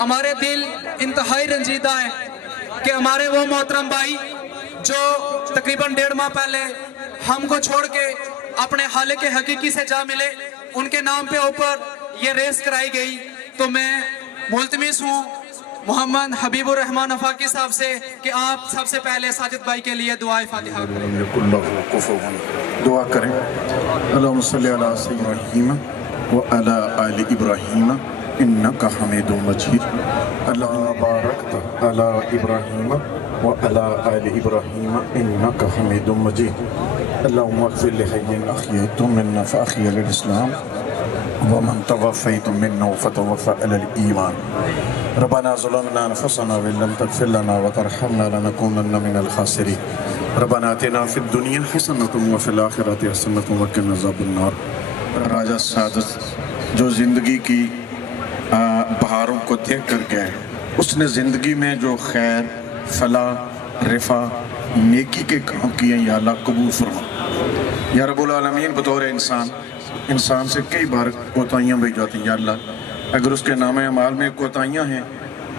ہمارے دل انتہائی رنجیدہ ہیں کہ ہمارے وہ محترم بھائی جو تقریباً 1.5 ماہ پہلے ہم کو چھوڑ کے اپنے خالق حقیقی سے جا ملے، ان کے نام پہ اوپر یہ ریس کرائی گئی. تو میں ملتمس ہوں محمد حبیب الرحمن افاقی صاحب سے کہ آپ سب سے پہلے ساجد بھائی کے لیے دعائے فاتحہ دعا کریں. اللہم صلی علی سیدنا ابراہیم وعلی آل ابراہیم انک حمید مجید. اللہم بارکت علی ابراہیم وعلی آل ابراہیم انک حمید مجید. اللہم اغفر لحی احییت منا فاحیہ علی الاسلام ومن توفیت منا فتوفى علی الایمان. ربنا ظلمنا انفسنا وان لم تغفر لنا وترحمنا لنكونن من الخاسرین. ربنا آتنا فی الدنیا حسنۃ وفی الآخرۃ حسنۃ وقنا عذاب النار. راجہ سعادت جو زندگی کی بہاروں کو دیکھ کر گئے، اس نے زندگی میں جو خیر، فلاح، رفع، نیکی کے کام کیے یا اللہ قبول فرما. یا رب العالمین بطور انسان سے کئی بار کوتاہیاں بھی جاتی ہیں. یا اللہ اگر اس کے نام اعمال میں کوتاہیاں ہیں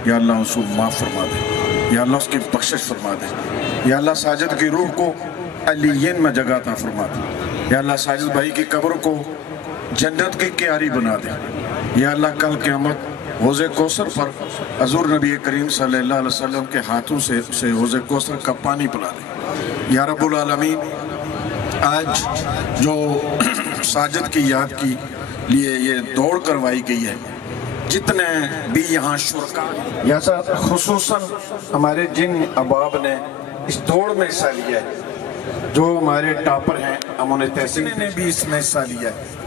یا اللہ اس کو معاف فرما دے، یا اللہ اس کی بخشش فرما دے. یا اللہ ساجد کی روح کو علیین میں جگہ عطا فرما دے. یا اللہ ساجد بھائی کی قبر کو جنت کی کیاری بنا دے. یا اللہ کل قیامت حوض کوثر پر حضور نبی کریم صلی اللہ علیہ وسلم کے ہاتھوں سے اسے حوض کوثر کا پانی پلا دے. یا رب العالمین آج جو ساجد کی یاد کی لیے یہ دوڑ کروائی گئی ہے، جتنے بھی یہاں شرکا یا خصوصاً ہمارے جن احباب نے اس دوڑ میں حصہ لیا ہے، جو ہمارے ٹاپر ہیں امن تحسین نے بھی اس میں حصہ لیا ہے،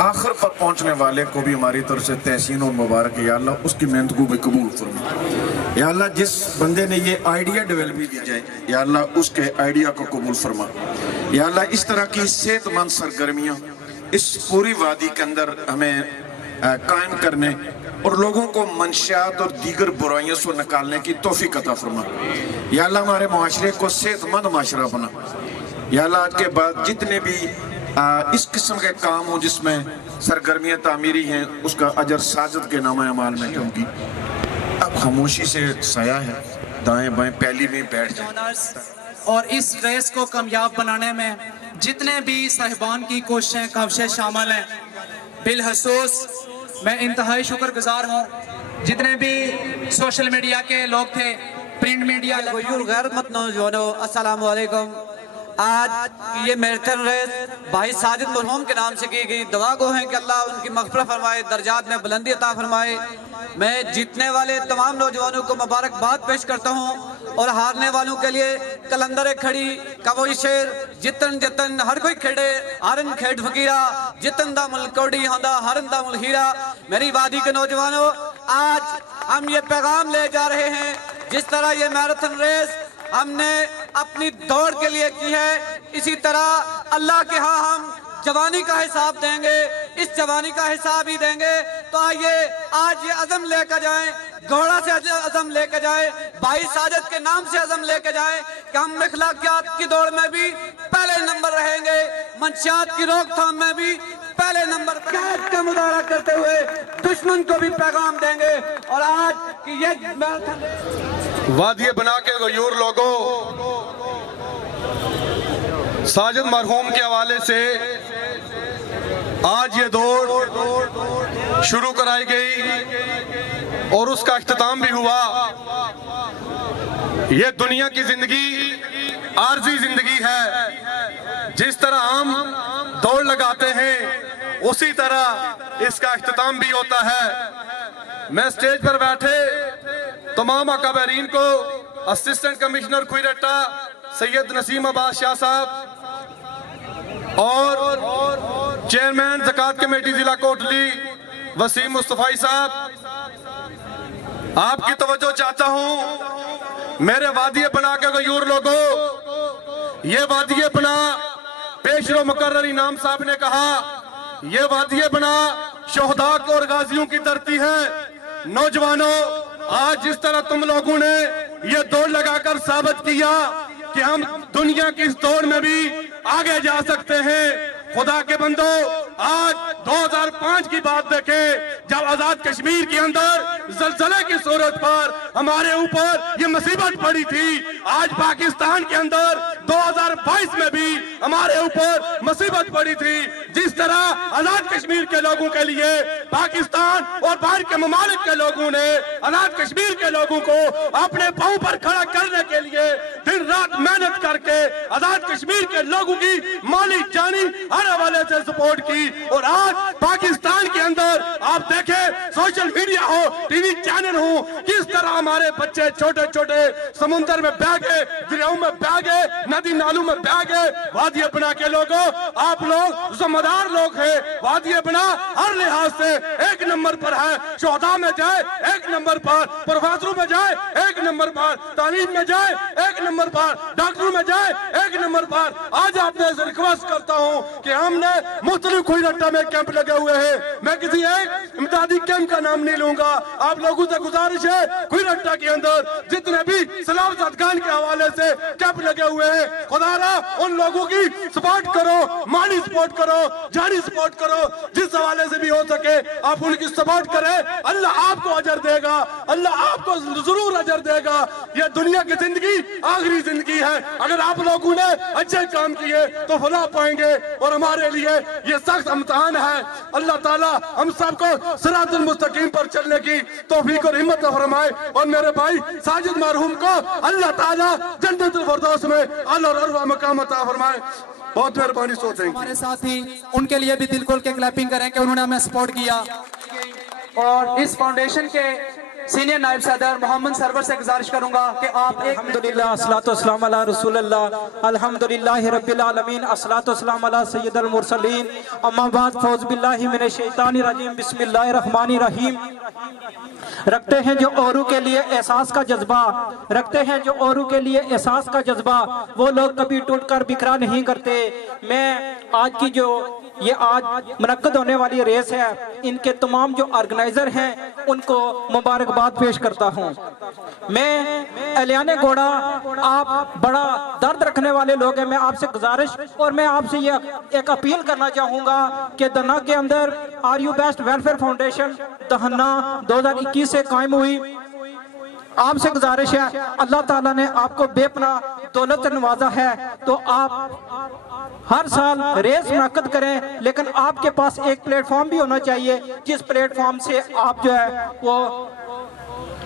آخر پر پہنچنے والے کو بھی ہماری طرف سے تحسین اور مبارک. یا اللہ اس کی محنت کو بھی قبول فرما. یا اللہ جس بندے نے یہ آئیڈیا ڈیولپ کیا جائے، یا اللہ اس کے آئیڈیا کو قبول فرما. یا اللہ اس طرح کی صحت مند سرگرمیاں اس پوری وادی کے اندر ہمیں قائم کرنے اور لوگوں کو منشیات اور دیگر برائیوں سے نکالنے کی توفیق عطا فرما. یا اللہ ہمارے معاشرے کو صحت مند معاشرہ بنا. یا اللہ آج کے بعد جتنے بھی اس قسم کے کام ہوں جس میں سرگرمیاں تعمیری ہیں، اس کا اجر ساجد کے نام اعمال میں کیوں گی. اب خاموشی سے سایہ ہے، دائیں بائیں پہلی میں بیٹھ جائیں. اور اس ریس کو کامیاب بنانے میں جتنے بھی صاحبان کی کوششیں کاوشیں شامل ہیں، بالخصوص میں انتہائی شکر گزار ہوں جتنے بھی سوشل میڈیا کے لوگ تھے، پرنٹ میڈیا. غیور غیرت مند نوجوانوں السلام علیکم. آج یہ میراتھن ریس بھائی ساجد مرحوم کے نام سے کی گئی. دعا گو ہیں کہ اللہ ان کی مغفرت فرمائے، درجات میں بلندی عطا فرمائے. میں جیتنے والے تمام نوجوانوں کو مبارکباد پیش کرتا ہوں اور ہارنے والوں کے لیے کلندر کھڑی کوئی شیر جتن جتن ہر کوئی کھڑے ہارن کھیڑ فقیرہ جتن دا مل کوڑی ہوندا ہارن دا مل ہیرا. میری وادی کے نوجوانوں آج ہم یہ پیغام لے جا رہے ہیں، جس طرح یہ میراتھن ریس ہم نے اپنی دوڑ کے لیے کی ہے، اسی طرح اللہ کے ہاں ہم جوانی کا حساب دیں گے، اس جوانی کا حساب ہی دیں گے. تو آئیے آج یہ عزم لے کر جائیں، گھوڑا سے عزم لے کے جائیں، بھائی ساجد کے نام سے عزم لے کے جائیں کہ ہم اخلاقیات کی دوڑ میں بھی پہلے نمبر رہیں گے، منشیات کی روک تھام میں بھی پہلے نمبر پر قید کا مظاہرہ کرتے ہوئے دشمن کو بھی پیغام دیں گے. اور آج کہ یہ وادی بنا کے غیور لوگوں، ساجد مرحوم کے حوالے سے آج یہ دوڑ شروع کرائی گئی اور اس کا اختتام بھی ہوا. یہ دنیا کی زندگی عارضی زندگی ہے، جس طرح ہم دوڑ لگاتے ہیں اسی طرح اس کا اختتام بھی ہوتا ہے. میں سٹیج پر بیٹھے تمام اکابرین کو، اسسٹنٹ کمشنر کوئٹہ سید نسیم عباس شاہ صاحب اور چیئرمین زکوٰۃ کمیٹی ضلع کوٹلی وسیم مصطفی صاحب، آپ کی توجہ چاہتا ہوں. میرے وادی پناہ کے غیور لوگوں، یہ وادی پناہ پیشرو مقرر انعام صاحب نے کہا یہ وادی پناہ شہداء اور غازیوں کی دھرتی ہے. نوجوانوں آج جس طرح تم لوگوں نے یہ دوڑ لگا کر ثابت کیا کہ ہم دنیا کی اس دوڑ میں بھی آگے جا سکتے ہیں. خدا کے بندو آج 2005 کی بات دیکھیں جب آزاد کشمیر کے اندر زلزلے کی صورت پر ہمارے اوپر یہ مصیبت پڑی تھی، آج پاکستان کے اندر 2022 میں بھی ہمارے اوپر مصیبت پڑی تھی۔ جس طرح آزاد کشمیر کے لوگوں کے لیے پاکستان اور باہر کے ممالک کے لوگوں نے آزاد کشمیر کے لوگوں کو اپنے پاؤں پر کھڑا کرنے کے لیے دن رات محنت کر کے آزاد کشمیر کے لوگوں کی مالی جانی ہر حوالے سے سپورٹ کی، اور آج پاکستان کے اندر آپ دیکھیں سوشل میڈیا ہو، ٹی وی چینل ہو، کس طرح ہمارے بچے چھوٹے چھوٹے سمندر میں بہہ گئے، دریاؤں میں بہہ گئے، ندی نالوں میں بہہ گئے۔ وادی بنا کے لوگوں، آپ لوگ ذمہ دار لوگ ہیں، وادی بنا ہر لحاظ سے ایک نمبر پر ہے، شہداء میں جائے ایک نمبر پر، پروفیسروں میں جائے ایک نمبر پر، تعلیم میں جائے ایک نمبر پر، ڈاکٹروں میں جائے ایک نمبر پر۔ آج آپ نے ریکویسٹ کرتا ہوں کہ ہم نے مختلف کوئی رٹا میں کیمپ لگے ہوئے ہیں، میں کسی ایک امدادی کیمپ کا نام نہیں لوں گا، آپ لوگوں سے گزارش ہے کوئی رٹا کے اندر جتنے بھی سلام زدگان کے حوالے سے کیمپ لگے ہوئے ہیں، خدا را ان لوگوں کی سپورٹ کرو، مالی سپورٹ کرو، جانی سپورٹ کرو، جس حوالے سے بھی ہو سکے آپ ان کی سپورٹ کریں۔ اللہ آپ کو اجر دے گا، اللہ آپ کو ضرور اجر دے گا۔ یہ دنیا کی زندگی آخری زندگی ہے، اگر آپ لوگوں نے اچھے کام کیے تو فلاح پائیں گے، اور ہمارے لیے یہ سخت امتحان ہے۔ اللہ تعالیٰ ہم سب کو صراط المستقیم پر چلنے کی توفیق اور ہمت فرمائے، اور میرے بھائی ساجد مرحوم کو اللہ تعالیٰ جنت الفردوس میں اعلی اور ارفع مقام عطا فرمائے۔ بہت مہربانی سوچیں گے ہمارے ساتھی ان کے لیے بھی دل کھول کے کلیپنگ کریں کہ انہوں نے ہمیں سپورٹ کیا۔ اور اس فاؤنڈیشن کے سینئر نائب صدر محمد سرور سے گزارش کروں گا کہ آپ الحمدللہ الصلاۃ والسلام علی رسول اللہ، الحمدللہ رب العالمین، الصلاۃ والسلام علی سید المرسلین، اما بعد، فوز باللہ من الشیطان الرجیم، بسم اللہ الرحمن الرحیم۔ رکھتے ہیں جو اوروں کے لیے احساس کا جذبہ، رکھتے ہیں جو اوروں کے لیے احساس کا جذبہ، وہ لوگ کبھی ٹوٹ کر بکھرا نہیں کرتے۔ میں آج کی جو یہ آج منعقد ہونے والی ریس ہے، ان کے تمام جو آرگنائزر ہیں ان کو مبارکباد پیش کرتا ہوں۔ میں اہلیان گھوڑا، آپ بڑا درد رکھنے والے لوگ ہیں، میں آپ سے گزارش اور میں آپ سے یہ ایک اپیل کرنا چاہوں گا کہ دھنا کے اندر R U best welfare foundation Dhana 2021 سے قائم ہوئی۔ آپ سے گزارش ہے، اللہ تعالیٰ نے آپ کو بے پناہ دولت سے نوازا ہے، تو آپ ہر سال ریس منعقد کریں، لیکن آپ کے پاس ایک پلیٹ فارم بھی ہونا چاہیے جس پلیٹ فارم سے آپ جو ہے وہ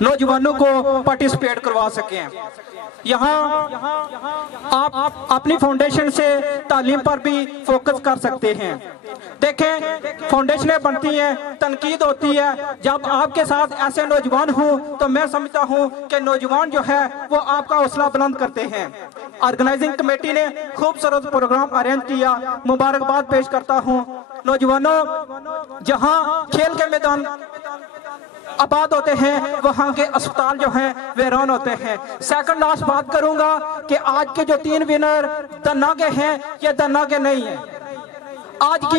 نوجوانوں کو پارٹیسپیٹ کروا سکیں۔ یہاں آپ اپنی فاؤنڈیشن سے تعلیم پر بھی فوکس کر سکتے ہیں۔ دیکھیں، فاؤنڈیشنیں بنتی ہیں، تنقید ہوتی ہے، جب آپ کے ساتھ ایسے نوجوان ہوں تو میں سمجھتا ہوں کہ نوجوان جو ہے وہ آپ کا حوصلہ بلند کرتے ہیں۔ آرگنائزنگ کمیٹی نے خوبصورت پروگرام ارینج کیا، مبارکباد پیش کرتا ہوں۔ نوجوانوں، جہاں کھیل کے میدان آباد ہوتے ہیں وہاں کے اسپتال جو ہیں ویران ہوتے ہیں۔ سیکنڈ لاسٹ بات کروں گا کہ آج کے جو 3 ونر دھنا کے ہیں، یہ دھنا کے نہیں ہیں۔ آج کی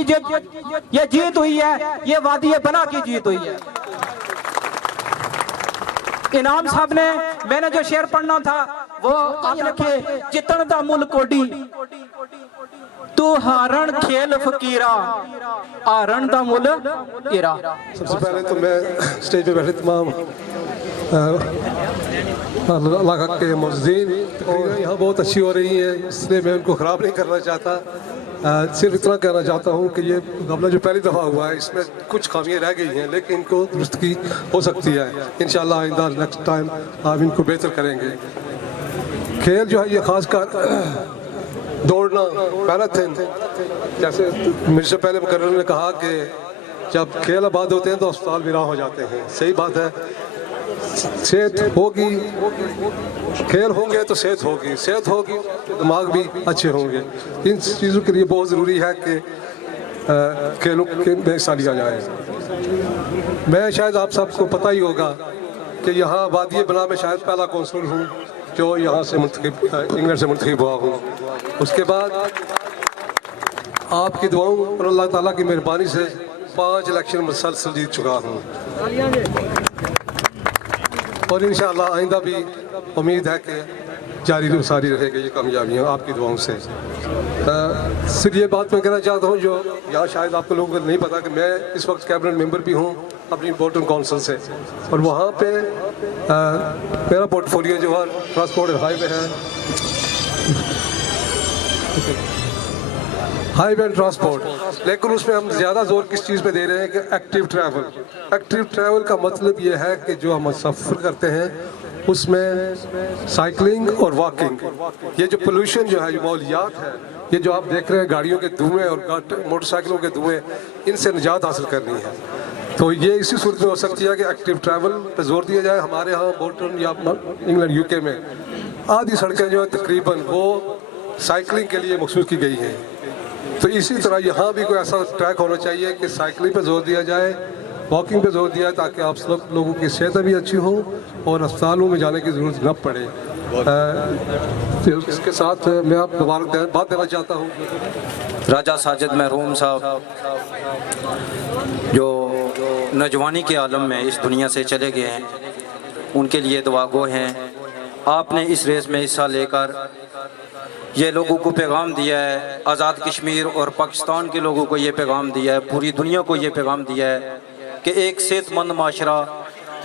یہ جیت ہوئی ہے، یہ وادی بنا کی جیت ہوئی ہے۔ انعام صاحب نے، میں نے جو شعر پڑھنا تھا وہ آپ لکھے، جتن دا مل کوڈی تو ہارن کھیل فقیرہ، آرن دا مل ایرا۔ سب سے پہلے تو میں اسٹیج پہ بیٹھے تمام علاقہ کے معززین، یہاں بہت اچھی ہو رہی ہیں، اس لیے میں ان کو خراب نہیں کرنا چاہتا۔ صرف اتنا کہنا چاہتا ہوں کہ یہ مقابلہ جو پہلی دفعہ ہوا ہے اس میں کچھ خامیاں رہ گئی ہیں، لیکن ان کو درست کی ہو سکتی ہے انشاءاللہ۔ آئندہ نیکسٹ ٹائم آپ ان کو بہتر کریں گے۔ کھیل جو ہے یہ خاص کر دوڑنا، میراتھن، جیسے میرے سے پہلے مقرر نے کہا کہ جب کھیل آباد ہوتے ہیں تو اسپتال ویران ہو جاتے ہیں، صحیح بات ہے۔ صحت ہوگی، کھیل ہوں گے تو صحت ہوگی، صحت ہوگی تو دماغ بھی اچھے ہوں گے۔ ان چیزوں کے لیے بہت ضروری ہے کہ کھیلوں میں حصہ لیا جائے۔ میں شاید آپ سب کو پتہ ہی ہوگا کہ یہاں وادی بنا میں شاید پہلا کونسلر ہوں جو یہاں سے منتخب، انگلینڈ سے منتخب ہوا ہوں۔ اس کے بعد آپ کی دعاؤں اور اللہ تعالیٰ کی مہربانی سے 5 الیکشن مسلسل جیت چکا ہوں، اور انشاءاللہ آئندہ بھی امید ہے کہ جاری ساری رہے گی یہ کامیابیاں آپ کی دعاؤں سے۔ صرف یہ بات میں کہنا چاہتا ہوں جو یہاں شاید آپ کو لوگوں کو نہیں پتا کہ میں اس وقت کیبنٹ ممبر بھی ہوں अपनी बोल्टन काउंसिल से, और वहाँ पे मेरा पोर्टफोलियो जो है ट्रांसपोर्ट और हाईवे है, हाईवे एंड ट्रांसपोर्ट। लेकिन उसमें हम ज़्यादा जोर किस चीज़ पे दे रहे हैं कि एक्टिव ट्रैवल। एक्टिव ट्रैवल का मतलब ये है कि जो हम सफ़र करते हैं उसमें साइकिलिंग और वॉकिंग, ये जो पोल्यूशन जो है, जो माहौलियात है, ये जो आप देख रहे हैं गाड़ियों के धुएँ और मोटरसाइकिलों के धुएँ, इनसे निजात हासिल करनी है। तो ये इसी सूरत में हो सकती है कि एक्टिव ट्रैवल पे जोर दिया जाए। हमारे यहाँ बोल्टन या इंग्लैंड यूके में आधी सड़कें जो है तकरीबन वो साइकिलिंग के लिए मखसूस की गई हैं। तो इसी तरह यहाँ भी कोई ऐसा ट्रैक होना चाहिए कि साइकिलिंग पे जोर दिया जाए, वॉकिंग पे जोर दिया, ताकि आप सब लोगों की सेहत भी अच्छी हो और अस्पतालों में जाने की ज़रूरत न पड़े। तो इसके साथ मैं आप दोबारा बात देना चाहता हूँ राजा साजिद मरहूम साहब जो नौजवानी के आलम में इस दुनिया से चले गए हैं, उनके लिए दुआगो हैं। आपने इस रेस में हिस्सा लेकर ये लोगों को पैगाम दिया है, आज़ाद कश्मीर और पाकिस्तान के लोगों को ये पैगाम दिया है, पूरी दुनिया को ये पैगाम दिया है कि एक सेहतमंद माशरा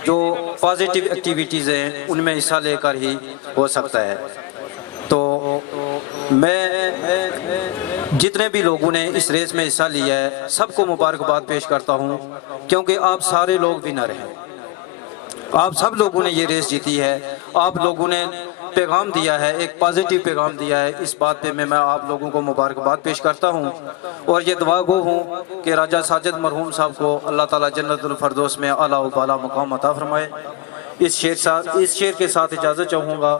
जो पॉजिटिव एक्टिविटीज़ हैं उनमें हिस्सा लेकर ही हो सकता है। तो मैं जितने भी लोगों ने इस रेस में हिस्सा लिया है सबको मुबारकबाद पेश करता हूँ, क्योंकि आप सारे लोग विनर हैं। आप सब लोगों ने ये रेस जीती है, आप लोगों ने पैगाम दिया है, एक पॉजिटिव पैगाम दिया है। इस बात पे मैं आप लोगों को मुबारकबाद पेश करता हूँ और ये दुआ गो हूँ कि राजा साजिद मरहूम साहब को अल्लाह ताला जन्नतुल फरदौस में आला व बाला मकाम अता फरमाए। इस शेर के साथ इजाज़त चाहूँगा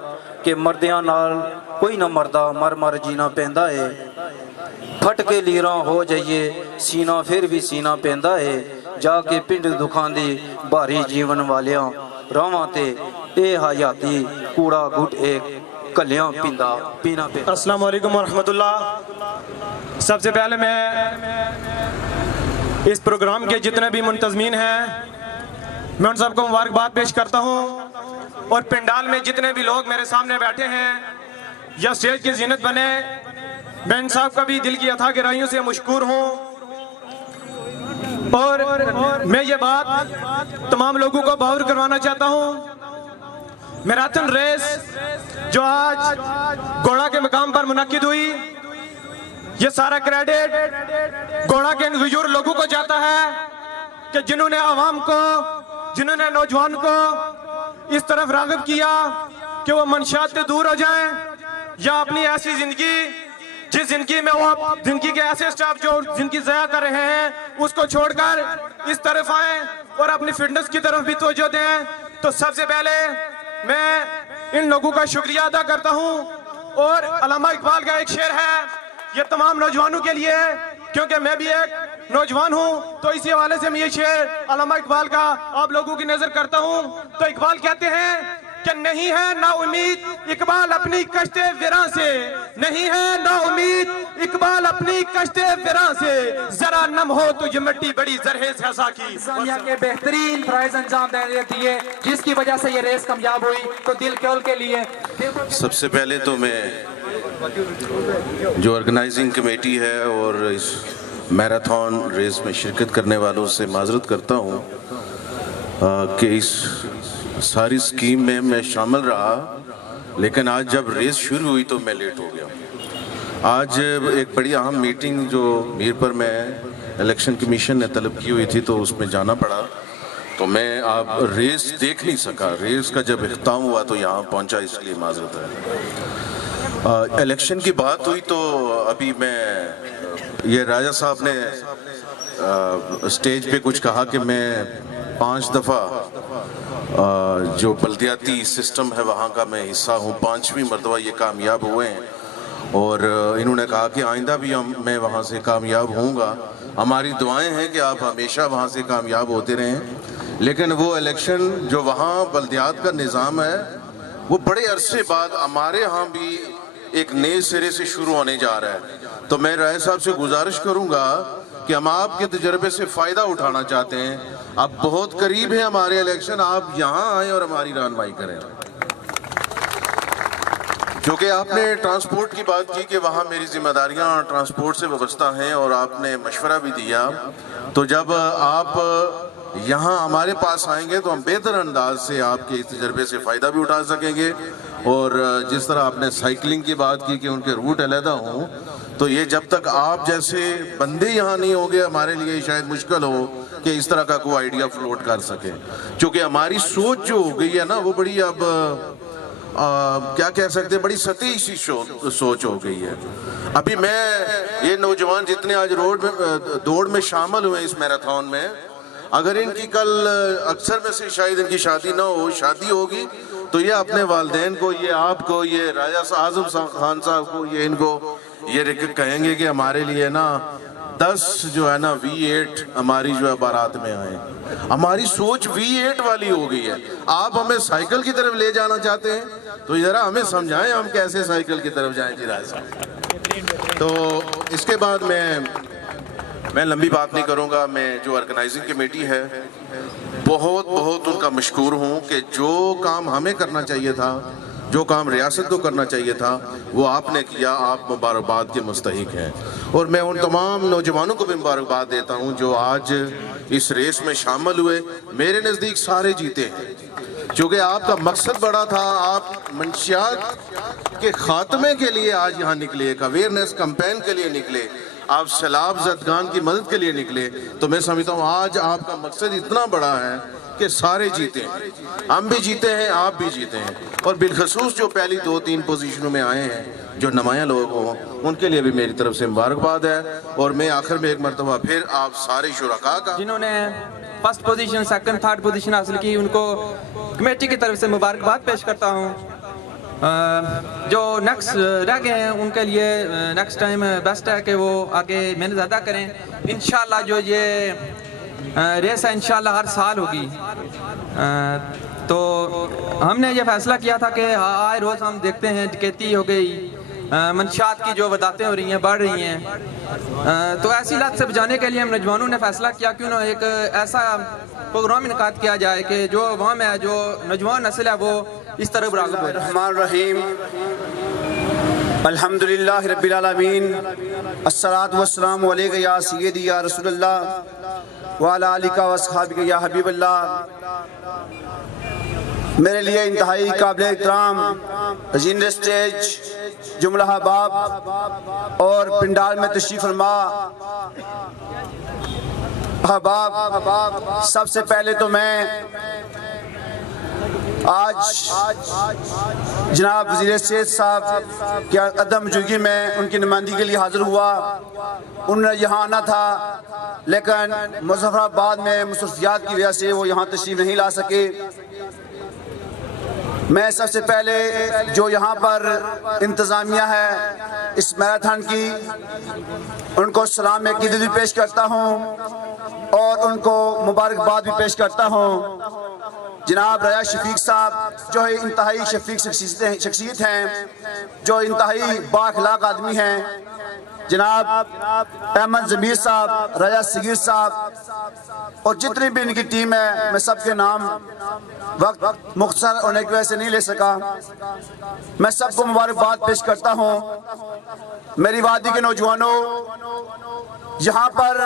कि मर्दियां नाल कोई ना मरदा, मर मर जीना पैंदा है, फट के लीरा हो जाइए सीना फिर भी सीना पैंदा है, जाके पिंड दुखां दी भारी जीवन वालियां रावां ते ए हयाती कूड़ा गुट एक कलियां पीना पे। अस्सलाम वालेकुम वरहमतुल्लाह। सबसे पहले मैं इस प्रोग्राम के जितने भी मुंतज़मीन हैं मैं उन सबको मुबारकबाद पेश करता हूँ, और पंडाल में जितने भी लोग मेरे सामने बैठे हैं या स्टेज की जीनत बने, मैं इन साहब का भी दिल की अथाह गहराइयों से मशकूर हूँ। और मैं ये बात तमाम लोगों को बावर करवाना चाहता हूँ, मैराथन रेस जो आज घोड़ा के मकाम पर मुनक्किद हुई, ये सारा क्रेडिट घोड़ा के इंडिविजुअल लोगों को जाता है कि जिन्होंने आवाम को, जिन्होंने नौजवान को इस तरफ राग़िब किया कि वो मंशात से दूर हो जाएं या अपनी ऐसी ज़िंदगी जिस ज़िंदगी में वो ज़िंदगी के ऐसे स्टाफ जो ज़िंदगी ज़या कर रहे हैं उसको छोड़कर इस तरफ आएं और अपनी फिटनेस की तरफ भी तवज्जो दें। तो सबसे पहले मैं इन लोगों का शुक्रिया अदा करता हूँ। और अल्लामा इकबाल का एक शेर है, ये तमाम नौजवानों के लिए, क्योंकि मैं भी एक नौजवान हूँ, तो इसी हवाले से मैं ये शेर अल्लामा इकबाल का आप लोगों की नजर करता हूँ। तो इकबाल कहते हैं कि नहीं है ना उम्मीद इकबाल अपनी कश्ते विरां से, नहीं है ना उम्मीद इकबाल अपनी कश्ते विरां से, जरा नम हो तो ये मिट्टी बड़ी जरहेज है साकी। सानिया के बेहतरीन प्राइज अंजाम दे देती है जिसकी वजह से ये रेस कामयाब हुई, तो दिल खोल के लिए। सबसे पहले तो मैं जो ऑर्गेनाइजिंग कमेटी है और इस मैराथन रेस में शिरकत करने वालों से माजरत करता हूँ कि इस सारी स्कीम में मैं शामिल रहा, लेकिन आज जब रेस शुरू हुई तो मैं लेट हो गया। आज एक बड़ी अहम मीटिंग जो मीरपुर में इलेक्शन कमीशन ने तलब की हुई थी तो उसमें जाना पड़ा, तो मैं आप रेस देख नहीं सका। रेस का जब इख्तिताम हुआ तो यहाँ पहुँचा, इसलिए माजरत है। इलेक्शन की बात हुई तो अभी मैं ये राजा साहब ने स्टेज पे कुछ कहा कि मैं 5 दफ़ा जो बल्दियाती सिस्टम है वहाँ का मैं हिस्सा हूँ, 5वीं मरतबा ये कामयाब हुए हैं और इन्होंने कहा कि आइंदा भी मैं वहाँ से कामयाब होऊंगा। हमारी दुआएं हैं कि आप हमेशा वहाँ से कामयाब होते रहें। लेकिन वो इलेक्शन जो वहाँ बल्दियात का निज़ाम है वो बड़े अरसे बाद हमारे यहाँ भी एक नए सिरे से शुरू होने जा रहा है। तो मैं राय साहब से गुजारिश करूँगा कि हम आपके तजर्बे से फ़ायदा उठाना चाहते हैं। आप बहुत करीब हैं हमारे इलेक्शन, आप यहाँ आएँ और हमारी रहनुमाई करें। क्योंकि आपने ट्रांसपोर्ट की बात की कि वहाँ मेरी जिम्मेदारियाँ ट्रांसपोर्ट से वाबस्ता हैं और आपने मशवरा भी दिया, तो जब आप یہاں ہمارے پاس آئیں گے تو ہم بہتر انداز سے آپ کے اس تجربے سے فائدہ بھی اٹھا سکیں گے. اور جس طرح آپ نے سائیکلنگ کی بات کی کہ ان کے روٹ علیحدہ ہوں, تو یہ جب تک آپ جیسے بندے یہاں نہیں ہوں گے ہمارے لیے شاید مشکل ہو کہ اس طرح کا کوئی آئیڈیا فلوٹ کر سکے. چونکہ ہماری سوچ جو ہو گئی ہے نا وہ بڑی اب کیا کہہ سکتے ہیں, بڑی سطحی سی سوچ ہو گئی ہے. ابھی میں یہ نوجوان جتنے آج دوڑ میں شامل ہوئے اس میراتھن میں, اگر ان کی کل اکثر میں سے شاید ان کی شادی نہ ہو, شادی ہوگی تو یہ اپنے والدین کو, یہ آپ کو, یہ راجہ اعظم خان صاحب کو, یہ ان کو یہ کہیں گے کہ ہمارے لیے نا 10 جو ہے نا V8 ہماری جو ہے بارات میں آئے. ہماری سوچ V8 والی ہو گئی ہے. آپ ہمیں سائیکل کی طرف لے جانا چاہتے ہیں تو ذرا ہمیں سمجھائیں ہم کیسے سائیکل کی طرف جائیں. جی راج صاحب, تو اس کے بعد میں لمبی بات نہیں کروں گا. میں جو آرگنائزنگ کمیٹی ہے بہت ان کا مشکور ہوں کہ جو کام ہمیں کرنا چاہیے تھا, جو کام ریاست کو کرنا چاہیے تھا وہ آپ نے کیا. آپ مبارکباد کے مستحق ہیں. اور میں ان تمام نوجوانوں کو بھی مبارکباد دیتا ہوں جو آج اس ریس میں شامل ہوئے. میرے نزدیک سارے جیتے ہیں چونکہ آپ کا مقصد بڑا تھا. آپ منشیات کے خاتمے کے لیے آج یہاں نکلے, ایک اویئرنیس کمپین کے لیے نکلے, آپ سیلاب زدگان کی مدد کے لیے نکلے. تو میں سمجھتا ہوں آج آپ کا مقصد اتنا بڑا ہے کہ سارے جیتے ہیں. ہم بھی جیتے ہیں, آپ بھی جیتے ہیں. اور بالخصوص جو پہلی 2-3 پوزیشنوں میں آئے ہیں جو نمایاں لوگ ہوں, ان کے لیے بھی میری طرف سے مبارکباد ہے. اور میں آخر میں ایک مرتبہ پھر آپ سارے شرکاء کا, جنہوں نے first position, second, third position حاصل کی, ان کو کمیٹی کی طرف سے مبارکباد پیش کرتا ہوں. جو نیکسٹ رہ گئے ہیں ان کے لیے نیکسٹ ٹائم بیسٹ ہے کہ وہ آگے محنت زیادہ کریں. انشاءاللہ جو یہ ریس ہے انشاءاللہ ہر سال ہوگی. تو ہم نے یہ فیصلہ کیا تھا کہ آئے روز ہم دیکھتے ہیں ڈکیتی ہو گئی, منشیات کی جو وضاحتیں ہو رہی ہیں بڑھ رہی ہیں. تو ایسی لت سے بچانے کے لیے ہم نوجوانوں نے فیصلہ کیا کیوں نہ ایک ایسا پروگرام انعقاد کیا جائے کہ جو عوام ہے, جو نوجوان نسل ہے وہ اس طرح راغب ہو. الرحمن الرحیم. الحمدللہ رب العالمین, الصلاۃ والسلام علیک یا سیدی یا رسول اللہ وعلی آلک و اصحابک یا حبیب اللہ. میرے لیے انتہائی قابل احترام عظیم اسٹیج, جملہ احباب اور پنڈال میں تشریف فرما احباب, سب سے پہلے تو میں آج جناب وزیر صحت صاحب کے عدم موجودگی میں ان کی نمائندگی کے لیے حاضر ہوا. انہوں نے یہاں آنا تھا لیکن مظفر آباد میں مصروفیات کی وجہ سے وہ یہاں تشریف نہیں لا سکے. میں سب سے پہلے جو یہاں پر انتظامیہ ہے اس میراتھن کی, ان کو سلام عقیدت بھی پیش کرتا ہوں اور ان کو مبارکباد بھی پیش کرتا ہوں. جناب راجہ شفیق صاحب جو انتہائی شفیق شخصیت ہیں, جو انتہائی با اخلاق آدمی ہیں. جناب احمد ضمیر صاحب, راجہ صغیر صاحب اور جتنی بھی ان کی ٹیم ہے, میں سب کے نام وقت مختصر ہونے کی وجہ سے نہیں لے سکا. میں سب کو مبارکباد پیش کرتا ہوں. میری وادی کے نوجوانوں, یہاں پر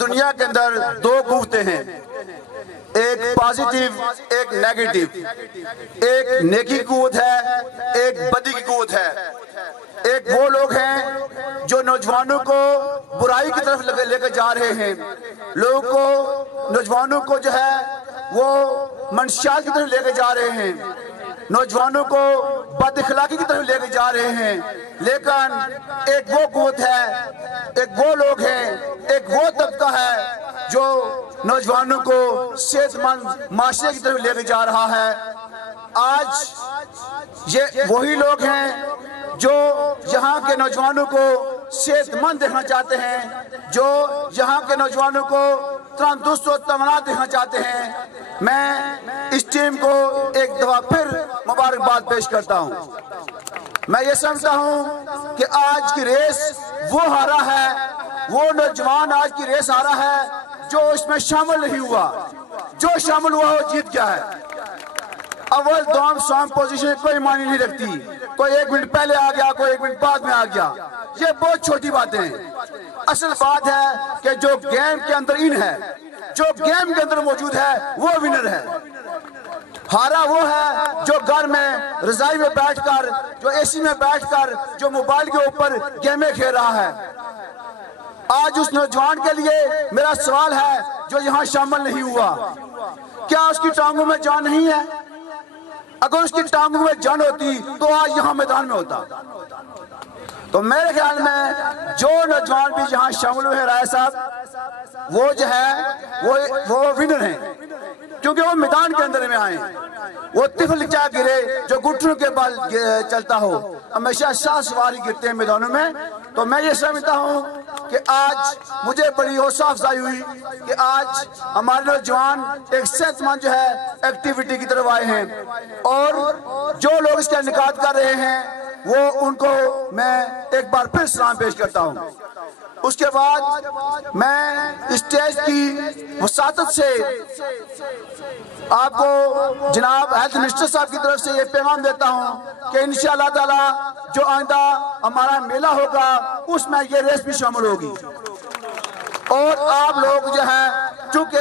دنیا کے اندر 2 قوتیں ہیں, ایک پازیٹیو ایک نیگیٹو. ایک نیکی کی قوت ہے, ایک بدی کی قوت ہے. ایک وہ لوگ ہیں جو نوجوانوں کو برائی کی طرف لے کے جا رہے ہیں, لوگوں کو, نوجوانوں کو جو ہے وہ منشیات کی طرف لے کے جا رہے ہیں, نوجوانوں کو بد اخلاقی کی طرف لے کے جا رہے ہیں. لیکن ایک وہ قوت ہے, ایک وہ لوگ ہیں, ایک وہ طبقہ ہے جو نوجوانوں کو صحت مند معاشرے کی طرف لے کے جا رہا ہے. آج یہ وہی لوگ ہیں جو یہاں کے نوجوانوں کو صحت مند دیکھنا چاہتے ہیں, جو یہاں کے نوجوانوں کو تندرست و توانا دیکھنا چاہتے ہیں. میں اس ٹیم کو ایک دفعہ پھر مبارکباد پیش کرتا ہوں. میں یہ سمجھتا ہوں کہ آج کی ریس وہ ہارا ہے, وہ نوجوان آج کی ریس ہارا ہے جو اس میں شامل نہیں ہوا. جو شامل ہوا وہ جیت گیا ہے. اول دوم سوم پوزیشن کوئی معنی نہیں رکھتی, کوئی 1 منٹ پہلے آ گیا, کوئی 1 منٹ بعد میں آ گیا, یہ بہت چھوٹی باتیں ہیں. اصل بات ہے کہ جو گیم کے اندر ان ہے, जो गेम के अंदर मौजूद है वो विनर है। हारा वो है जो घर में रजाई में बैठकर, जो एसी में बैठकर, जो मोबाइल के ऊपर गेमें खेल रहा है। आज उस नौजवान के लिए मेरा सवाल है जो यहाँ शामिल नहीं हुआ, क्या उसकी टांगों में जान नहीं है? अगर उसकी टांगों में जान होती तो आज यहाँ मैदान में होता। तो मेरे ख्याल में जो नौजवान भी यहाँ शामिल हुए हैं राय साहब, वो जो है वो विनर हैं, क्योंकि वो मैदान के अंदर में आए। वो तिफल क्या गिरे जो घुटनों के बल चलता हो, हमेशा शाह सवारी गिरते हैं मैदानों में। तो मैं ये समझता हूँ कि आज मुझे बड़ी हौसला अफजाई हुई कि आज हमारे नौजवान एक सेहतमंद जो है एक्टिविटी की तरफ आए हैं, और जो लोग इसका इनेकाद कर रहे हैं वो उनको मैं एक बार फिर सलाम पेश करता हूँ। उसके बाद मैं स्टेज की वसातत से आपको जनाब हेल्थ मिनिस्टर साहब की तरफ से ये पैगाम देता हूँ कि इंशाअल्लाह ताला जो आइंदा हमारा मेला होगा उसमें ये रेस भी शामिल होगी। और आप लोग जो है, चूंकि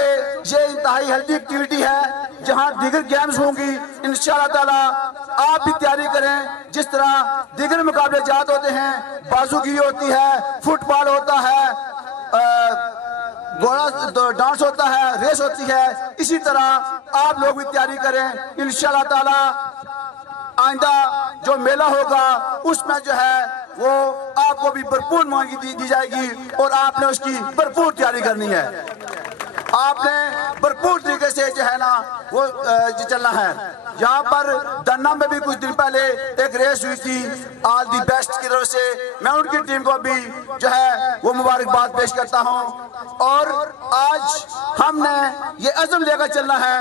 ये इंतहाई हेल्दी एक्टिविटी है जहाँ दीगर गेम्स होंगी, इंशाअल्लाह ताला आप भी तैयारी करें। जिस तरह दीगर मुकाबले जात होते हैं, बाजूगी होती है, फुटबॉल होता है, घोड़ा डांस होता है, रेस होती है, इसी तरह आप लोग भी तैयारी करें। इंशाअल्लाह ताला आइंदा जो मेला होगा उसमें जो है वो आपको भी भरपूर मांगी दी जाएगी, और आपने उसकी भरपूर तैयारी करनी है। आपने भरपूर तरीके से जो है ना वो चलना है। यहाँ पर दन्ना में भी कुछ दिन पहले एक रेस हुई थी ऑल दी बेस्ट की तरफ से, मैं उनकी टीम को भी जो है वो मुबारकबाद पेश करता हूँ। और आज हमने ये अज़म लेकर चलना है